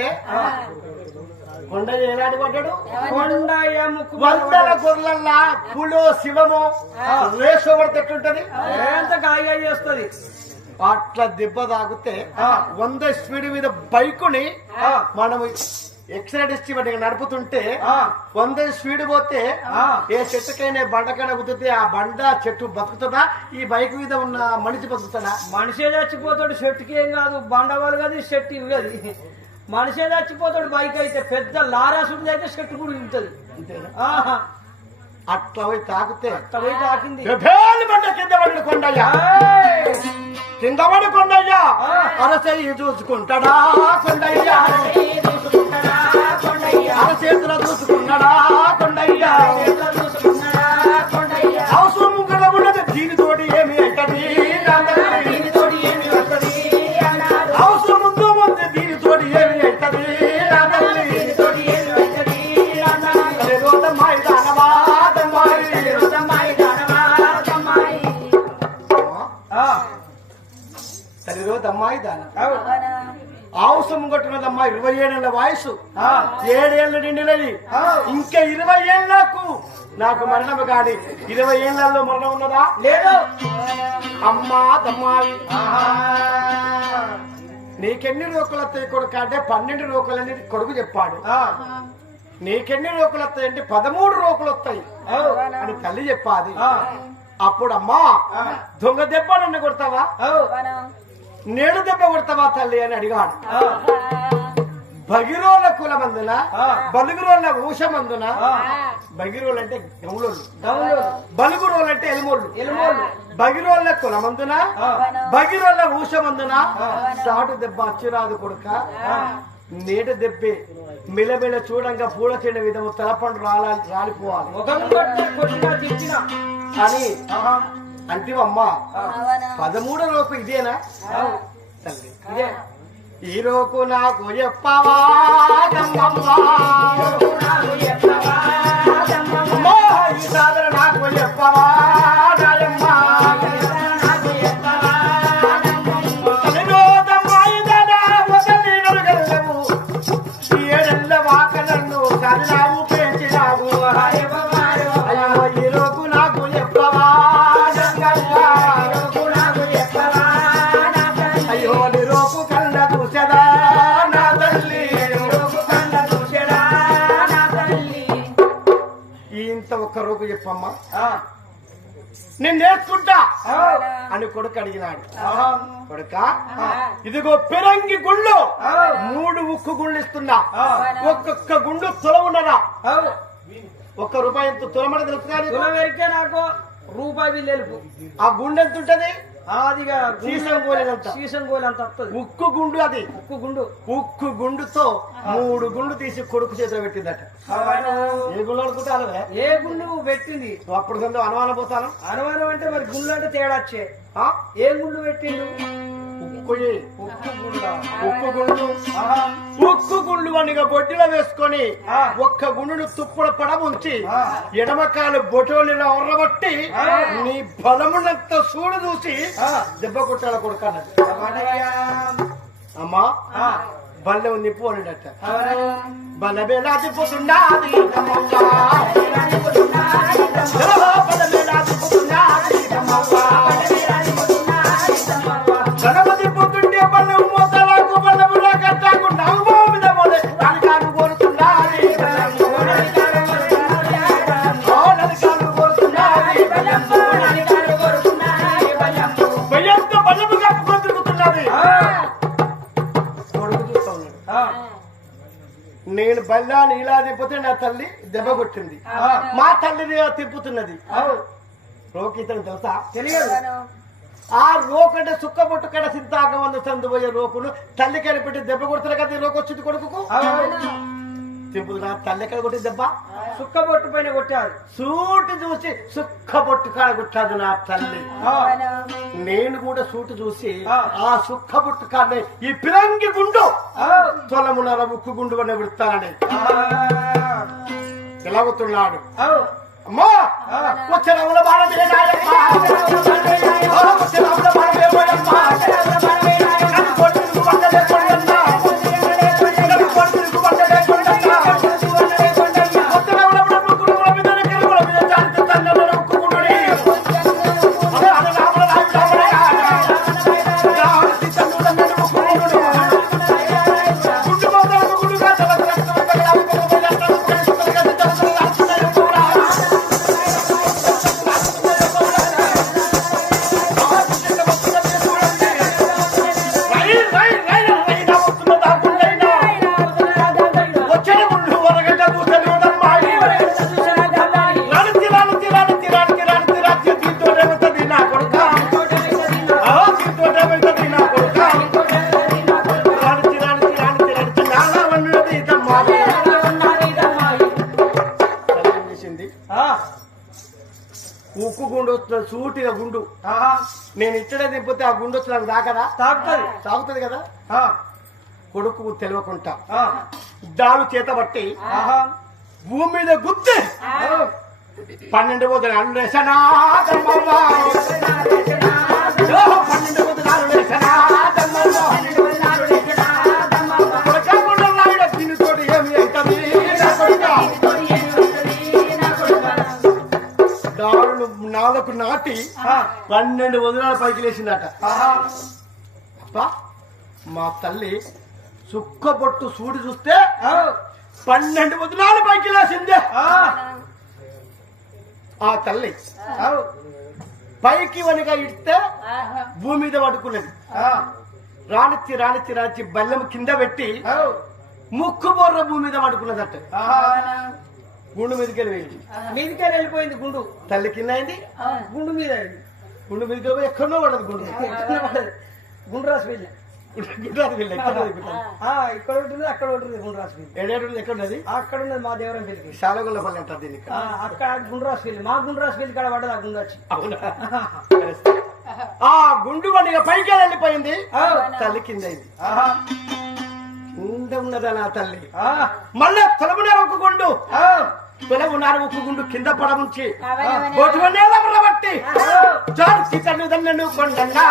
కొండ ఏనాడు పడ్డాడు. కొండయ్య ముక్కు వందల గొర్రెల్లా పులో శివము రేషో పడితే ఎట్లుంటది ఎంత గాయ చేస్తుంది. అట్లా దెబ్బ తాగితే 100 స్పీడ్ మీద బైకుని మనం ఎక్సైడ్ ఇచ్చి నడుపుతుంటే 100 స్పీడ్ పోతే ఏ చెట్టుకైనా బండకైనా కుదిరితే ఆ బండ చెట్టు బతుకుతుందా ఈ బైక్ మీద ఉన్న మనిషి బతుకుతాడా. మనిషే చచ్చిపోతాడు. చెట్టుకి ఏం కాదు బండవాళ్ళు కాదు చెట్టు ఇవ్వదు. మనిషే చచ్చిపోతాడు. బైక్ అయితే పెద్ద లారాసుడి అయితే చెట్టు కూడా ఉంటుంది. అట్లా పోయి తాకితే తాకింది కింద పడి కొండయ్యా కింద పడి కొండయ్యా అరచెయ్యి చూసుకుంటాడా కొండయ్యా అరచేతుల చూసుకున్నాడా కొండయ్యా అవసరం కూడా ఉన్నది దీనితోటి ఏమి అవుతుంది అవసరం ముందు ముందు దీనితోటి ఏమి అవుతుంది అమ్మాయి దాన అవసరం కొట్టున్నదమ్మా 27 ఏళ్ల వయసు 7 ఏళ్ళ నిండినది ఇంకా 20 ఏళ్ళకు నాకు మరణం కాని 20 ఏళ్లలో మరణం ఉన్నదా లేదు. అమ్మా తమ్మాయి నీకెన్ని రోకులు వస్తాయి కొడుకు అంటే 12 రోకులని కొడుకు చెప్పాడు. నీకెన్ని రోకులు వస్తాయి అంటే 13 రోకులు వస్తాయి అని తల్లి చెప్పాది. అప్పుడు అమ్మా దొంగ దెబ్బ నన్ను కొడతావా నేడు దెబ్బ కొడతావా తల్లి అని అడిగాడు. భగిరోళ్ళ కులమందున బలుగురోళ్ళ ఊషమందున భగిరోళ్ళు అంటే గౌలోళ్ళు బలుగురోళ్ళు అంటే ఎలుమోళ్ళు భగిరోళ్ళ కులమందున భగిరోళ్ళ ఊషమందున సాటు దెబ్బ అచ్చిరాదు కొడుక నీట దెబ్బే మిలమిల చూడంగా పూల తిండి విధము తలపండు రాలిపోవాలి అని అంటివమ్మా 13 రోజు ఇదేనా తల్లి ఇదే ఈ రోజు నాకు చెప్పవా ఈ సాధన నాకు చెప్పవా వాకలను కన్నావు పెంచినావు అయ్యో ఈ రోజు నాకు చెప్పవా అయ్యో నిరోపు కళ్ళ చూసెదా నా తల్లి ఇంత ఒక్క రోజు చెప్పమ్మా నేను నేర్చుకుంటా అని కొడుకు అడిగినాడు కొడుక ఇదిగో పిరంగి గుళ్ళు 3 ఉక్కు గుళ్ళు ఇస్తున్నా ఒక్కొక్క గుండు తులమున్నరా ₹1 తులమడ తెలుసు కానీ నాకు రూపాయి తెలుపు ఆ గుండె ఎంత ఉంటది అదిగా సీసం గోలంత ఉక్కు గుండు అది ఉక్కు గుండుతో 3 గుండు తీసి కొడుకు చేతిలో పెట్టిందట ఏ గుండు అనుకుంటాను ఏ గుండు పెట్టింది అప్పుడు కొంచెం అనుమానం పోతాను అనుమానం అంటే మరి గుండు అంటే తేడా వచ్చే ఏ గుండు పెట్టిండు ఉక్కు గుండు అనిగా బొడ్డిలో వేసుకొని ఒక్క గుండును తుప్పుడు పడముంచి ఎడమకాలు బొటోలిలో ఉర్రబట్టి నీ బలమునంత సూడు చూసి దెబ్బ కొట్టాల కొడుకన్నది అమ్మా బల్లె నిప్పు అనిడట బలబేలా తిప్పుతున్నది గణపతి పుట్టుండే బల్లం మూతలకు బల్లములా కట్టాకు నవ్వు మీద పోలే నలికాను కోరుతున్నది భయంతో బల్లము కప్పుకొని తిరుగుతున్నది కొడుకు చూస్తా ఉన్నాడు నేను బల్లా నీలా తిప్పితే నా తల్లి దెబ్బ కొట్టింది మా తల్లిని తిప్పుతున్నది రోకితను తెలుసా తెలియదు ఆ రోకంటే సుక్క బొట్టు కడ సింతాక వంద సందు పోయే రోకును తల్లి కనిపెట్టి దెబ్బ కొడుతున్నా కదా రోకు వచ్చింది కొడుకు తిప్పుతున్నా తల్లి ఎక్కడ కొట్టి దెబ్బ సుక్క బొట్టు పైన కొట్టారు సూటు చూసి సుక్క బొట్టు కాడ కొట్టాదు నా తల్లి నేను కూడా సూటు చూసి ఆ సుక్క బొట్టు కాడ ఈ పిరంగి గుండు తొలమున్నర ముక్కు గుండు అని విడతానని ఎలాగుతున్నాడు అమ్మా వచ్చే రవుల బాణమే వచ్చే రవుల బాణమే ఉక్కు గుండు వస్తుంది సూటిగా గుండు నేను ఇచ్చడే తిప్పితే ఆ గుండు వచ్చి నాకు దాకదా తాగుతుంది కదా కొడుకు తెలియకుండా దాడు చేత బట్టి భూమి మీద గుత్తి 12 పోతున్న అన్వేషణ 12 పోతున్న అన్వేషణ దీనితోటి ఏమి అవుతుంది దారులు 4 నాటి 12 వదనాల పైకి లేచిందట అబ్బా మా తల్లి సుక్క బొట్టు సూడి చూస్తే 12 వదనాల పైకి లేచిందే ఆ తల్లి పైకి వనిగా ఇస్తే భూమి మీద పడుకున్నది రానిచ్చి బల్లెం కింద పెట్టి ముక్కు బొర్ర భూమి మీద పడుకున్నదట. గుండు మీదకి వెళ్ళిపోయింది. మీదికే వెళ్ళిపోయింది గుండు. తల్లి కింద అయింది, గుండు మీద అయింది. గుండు మీదకి వెళ్ళిపోయి ఎక్కడో పడదు గుండు. గుండు రాసి వెళ్ళి గుండ్రాది వెళ్ళి ఎక్కడ ఇక్కడ ఉంటుంది, అక్కడ ఉంటుంది. గుండు రాసి వెళ్ళి ఏడేడు ఎక్కడ ఉన్నది? అక్కడ ఉన్నది మా దేవరం పెళ్లికి. శాలగొల్లపల్లి అంటారు దీన్ని. అక్కడ గుండు రాసి వెళ్ళి మా గుండు రాసి వెళ్ళి కాడ పడ్డది ఆ గుండు వచ్చి. అవునా? ఆ గుండు బండిగా పైకి వెళ్ళిపోయింది, తల్లి కింద అయింది. కింద ఉన్నదా నా తల్లి? మళ్ళా తొలమునారు ఒక గుండు, తొలమునారు ఒక గుండు కింద పడముంచి బట్టి జాతి తల్లిదండ్రులను కొండన్నా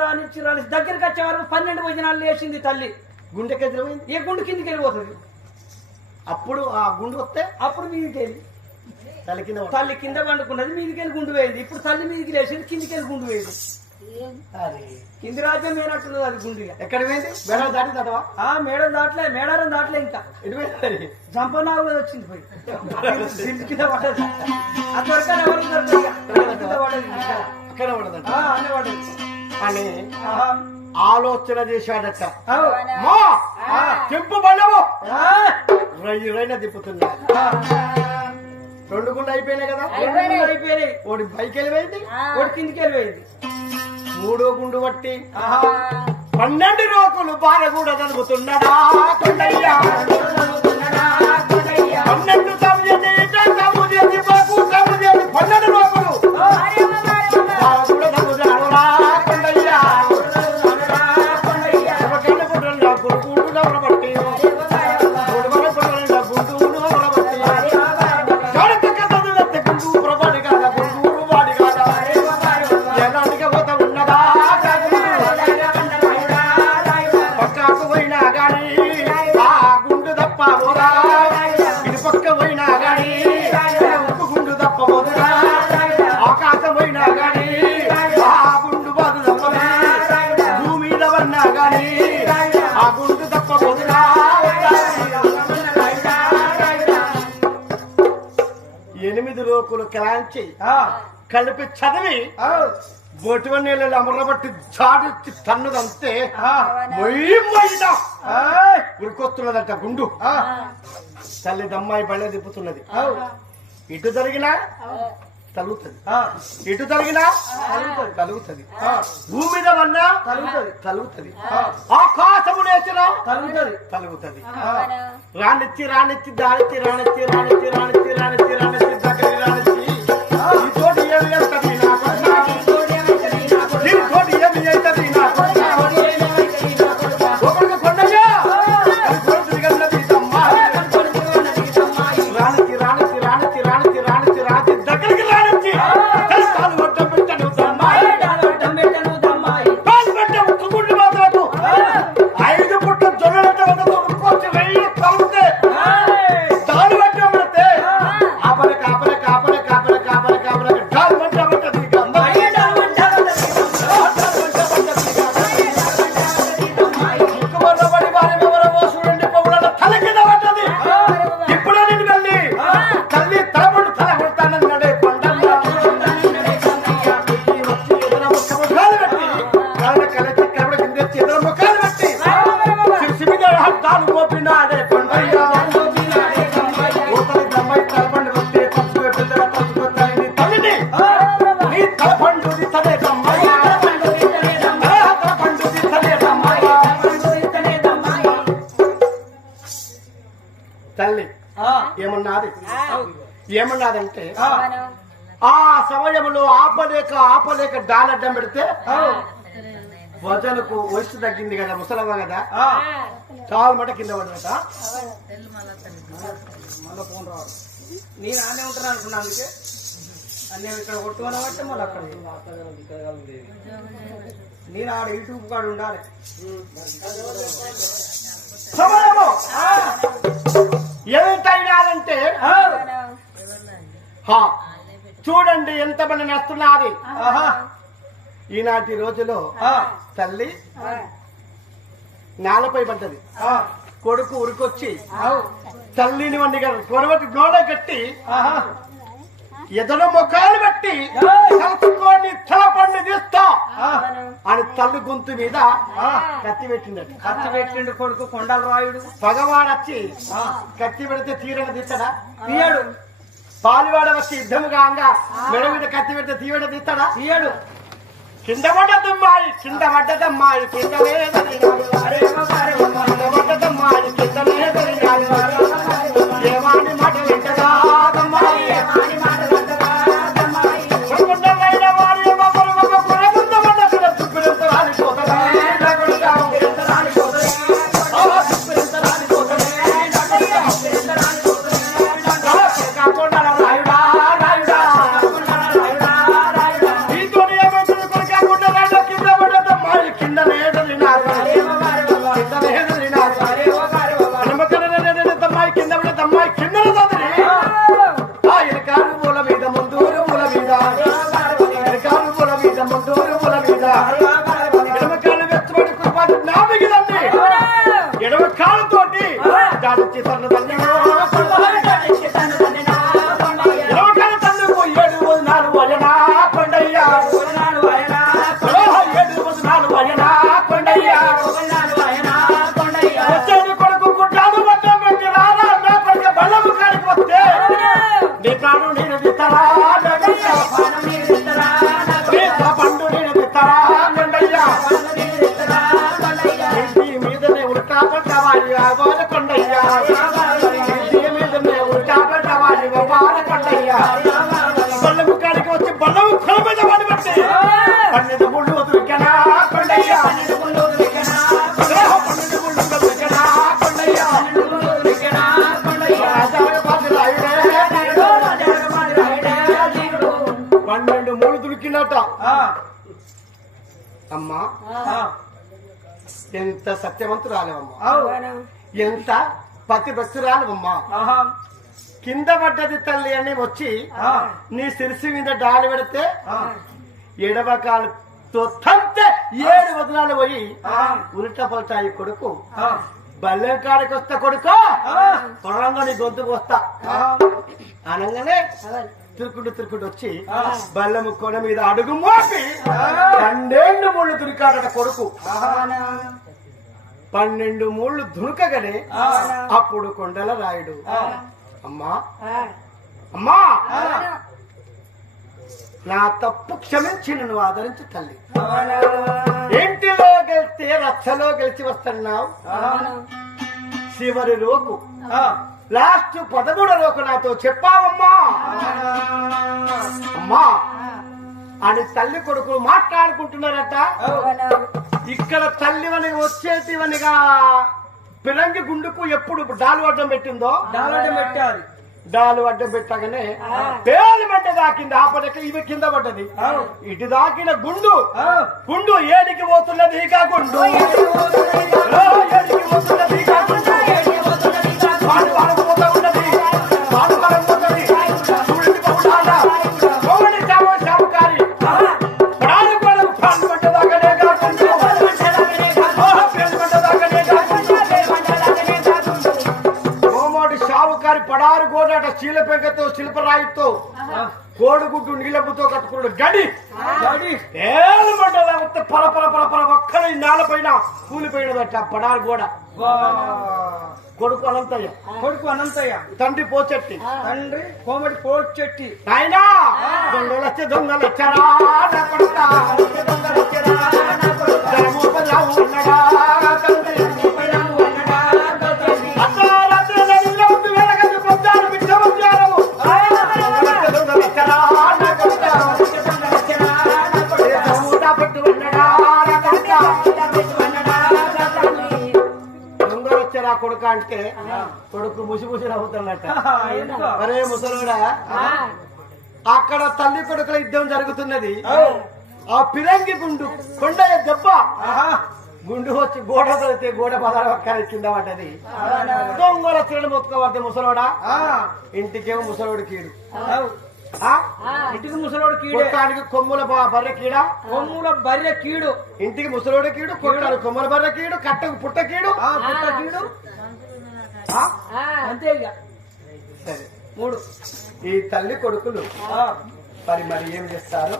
రానిచ్చి దగ్గరికి వచ్చే వరకు 12 భోజనాలు లేచింది తల్లి. గుండెకి ఎదురైంది. ఏ గుండు కిందికి వెళ్ళిపోతుంది. అప్పుడు ఆ గుండు వస్తే అప్పుడు మీదికి వెళ్ళి తల్లి కింద పండుకున్నది, మీదికి వెళ్ళి గుండు వేయింది. ఇప్పుడు తల్లి మీదికి లేచింది, కిందికి వెళ్ళి గుండు వేయింది. కింది రాజ్యం మేనట్టున్నది అది గుండుగా. ఎక్కడ పోయింది? మేడం దాటి దాటవా? మేడం దాటలే, మేడారం దాటలే. ఇంకా జంపనాగు వచ్చింది పోయి కింద పడదు. అంతవరకు ఎవరు కింద పడదు, అక్కడ పడదంట అన్నీ పడదు అని ఆలోచన చేశాడట. చెంపు బలము రైన తిప్పుతున్నా. 2 గుండె అయిపోయినాయి కదా, అయిపోయినాయి. ఒకటి పైకి వెళ్ళిపోయింది, ఒకటి కిందికి వెళ్ళిపోయింది. 3వ గుండు బట్టి 12 రోకులు బార కూడా జరుగుతున్నాడా కొండయ్యా. 12 తమ్ము చేసి 12 రోకులు కాంచి కలిపి చదివి బొటివ నీళ్ళలో అమరబట్టి చాడిచ్చి తన్నుదంతే ఉరికొస్తున్నదట గుండు. తల్లి దమ్మాయి బళ్ళే తిప్పుతున్నది. ఇటు జరిగినా తలుగుతుంది, ఇటు జరిగినా తలుగుతుంది, భూమి మీద వన్నా తలుగుతుంది, ఆకాశము నేర్చినా తలుగుతుంది. రానిచ్చి రానిచ్చి దానిచ్చి రానిచ్చి రానిచ్చి రానిచ్చి రానిచ్చి రానిచ్చి దగ్గరికి రానిచ్చి ఈ తోటి ఏమి అవుతుంది నాకు, ఈ తోటి ఏమి అవుతుంది నాకు. ఒకరికి కొండయ్యా తిరిగినది తమ్మా. రానిచ్చి రానిచ్చి రానిచ్చి రానిచ్చి రానిచ్చి రానిచ్చి దగ్గరికి రానిచ్చి కాలు వడ్డం పెట్టను తమ్మాయి, కాలు పెట్ట ఉక్కుగుండి మాత్రకు 5 పుట్ట జొన్నలంటే ఉక్కొచ్చి 1000 కలుగుతే దాని వడ్డం పెడితే ఆపల కాపల కాపల కాపల కాపల కాపల కాలు వడ్డం పెట్టదు. ముక్కుబడి వారి వివరమో చూడండి పౌరుల తల కింద పడ్డది. ఇప్పుడే నేను వెళ్ళి తల్లి తలపండు తల కొడతానన్నాడే కొండల్లో వచ్చి ఎదుర ముక్క ముఖాలు పెట్టి కళ్ళ కలచి కరడ కింద ఎదుర ముఖాలు పెట్టి సిమిద హద్దాలు మోపినాడే కొండయ్యా. ఊతలి దమ్మాయి తలపండు వస్తే పసుపు పెద్దల పసుపు తల్లిని తల్లిని నీ తలపండుది తలే దమ్మాయి, తలపండుది తలే దమ్మాయి. తల్లి ఏమన్నాదంటే ఆ సమయంలో ఆపలేక డాలడ్డం పెడితే వజనకు వయసు తగ్గింది కదా, ముసలమ్మ కదా, చాలు మట కింద పడదట. మళ్ళీ ఫోన్ రావాలి. నేను ఆనే ఉంటాను అనుకున్నా. అందుకే అన్నీ ఇక్కడ కొట్టుకోవాలంటే మళ్ళీ అక్కడ నేను ఆడ యూట్యూబ్ కాడ ఉండాలి. సమయము ఎంతైనాదంటే చూడండి ఎంతమంది నస్తున్నది. ఈనాటి రోజులో తల్లి నేలపై పడ్డది. కొడుకు ఉరికొచ్చి తల్లిని వండి కొరవటి నోడ కట్టి ఎదరు ముఖాలు పెట్టి కలుసుకొని తల పండు తీస్తా అని తల్లి గొంతు మీద కత్తి పెట్టిండట. కత్తి పెట్టిండు కొడుకు కొండల రాయుడు. పగవాడు వచ్చి కత్తి పెడితే తీరని తీస్తాడా? తీయడు. పాలివాడ వచ్చి యుద్ధముగా మెడ మీద కత్తి పెడితే తీయడ తీస్తాడా? తీయడు. కింద పడ్డదమ్మాయి కింద పడ్డదమ్మాయి కింద పడ్డదమ్మాయి కింద ఏమాని మాట వింటదాదమ్మాయి ఎడమ కాలుతోటి దాడిచ్చి తన తల్లి ఎడమకాల తల్లికు 7 వయనా కొండయ్యా 7 వయనా కొండయ్యా వచ్చేది కొడుకు గుడ్డాలు వడ్డం పెట్టి రారా నా కొడుకు బల్లము కాడికి వస్తే నీ ప్రాణం నేను తిత్తరా పండు నేను తిత్తరా కొండయ్యా మీదనే ఉల్టా పడ్డవాడి గోడ కొండయ్యా మీదనే ఉల్టా పడ్డవాడి గోడ కొండయ్యా బల్లము కాడికి వచ్చి బల్లము కొల మీద పడి బట్టి 12 ముళ్ళు దొరికనా కొండయ్యా 12 ముళ్ళు దొరికనా కొండయ్యా రాజాగపాది రాయుడే 12 ముళ్ళు దొరికినట. అమ్మా ఎంత సత్యవంతురాలమ్మా, ఎంత పతి భక్తురాలమ్మా. కింద పడ్డది తల్లి అని వచ్చి నీ శిరసి మీద డాలి పెడితే ఎడవకాలతో తంతే 7 వదనాలు పోయి ఉల్టా పల్టాయి కొడుకు బల్లెం కాడికి వస్తా కొడుకు పొలంగా నీ గొంతుకు వస్తా అనగానే తిరుకుంటూ వచ్చి బల్లెము కొన మీద అడుగు మోపి 12 ముళ్ళు దురికాడట కొడుకు. 12 ముళ్ళు దునుకగానే అప్పుడు కొండల రాయుడు అమ్మా అమ్మా నా తప్పు క్షమించి నన్ను ఆదరించి తల్లి. ఇంటిలో గెలిస్తే రచ్చలో గెలిచి వస్తున్నావు. చివరి రోజు లాస్ట్ 13వ రోజు నాతో చెప్పావమ్మా అమ్మా అని తల్లి కొడుకులు మాట్లాడుకుంటున్నారట. ఇక్కడ తల్లివని వచ్చేటివనిగా పిరంగి గుండుకు ఎప్పుడు డాలు అడ్డం పెట్టిందో పెట్టారు. డాలు అడ్డం పెట్టగానే పేలు మంట దాకింది. ఆ పడక ఇవి కింద పడ్డది. ఇటు దాకిన గుండు గుండు ఏడికి పోతున్నది ఇక గుండు ఏడికి పోతున్నది ఇక గుండు పడారు గోడాట చీల పెంకతో శిల్పరాయితో కోడిగుడ్డు నీలబ్బుతో కట్టుకున్నాడు గడి ఏమంటే పల పల పల పల ఒక్కరి నేల పైన కూలిపోయినదట పడారు గోడ. కొడుకు అనంతయ్య తండ్రి పోచెట్టి కోమటి పోచెట్టి అయినా దొంగలొచ్చే దొంగలొచ్చారా కొడుక అంటే కొడుకు ముసి నవ్వుతున్నట్ట. అరే ముసలుడా అక్కడ తల్లి కొడుకుల యుద్ధం జరుగుతున్నది. ఆ పిరంగి గుండు కొండయ్య దెబ్బ గుండు వచ్చి గోడ తొలితే గోడ పదాలు ఒక్కరి కింద పడ్డది. దొంగల తిరడు మొత్తుకోబడితే ముసలోడా ఇంటికేమో ముసలోడు కీడు. ఇంటికి ముసలోడు కీడు, కొట్టానికి కొమ్ముల బర్రె కీడ, కొమ్ముల బర్రె కీడు. ఇంటికి ముసలోడు కీడు, కొట్టానికి కొమ్ముల బర్రె కీడు, కట్టకు పుట్ట కీడు, పుట్ట కీడు. అంతే ఇక సరే. 3 ఈ తల్లి కొడుకులు మరి ఏం చేస్తారు?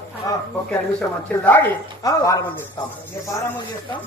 ఒక్క నిమిషం మంచిది దాగి ప్రారంభం చేస్తాం. ప్రారంభం చేస్తాం.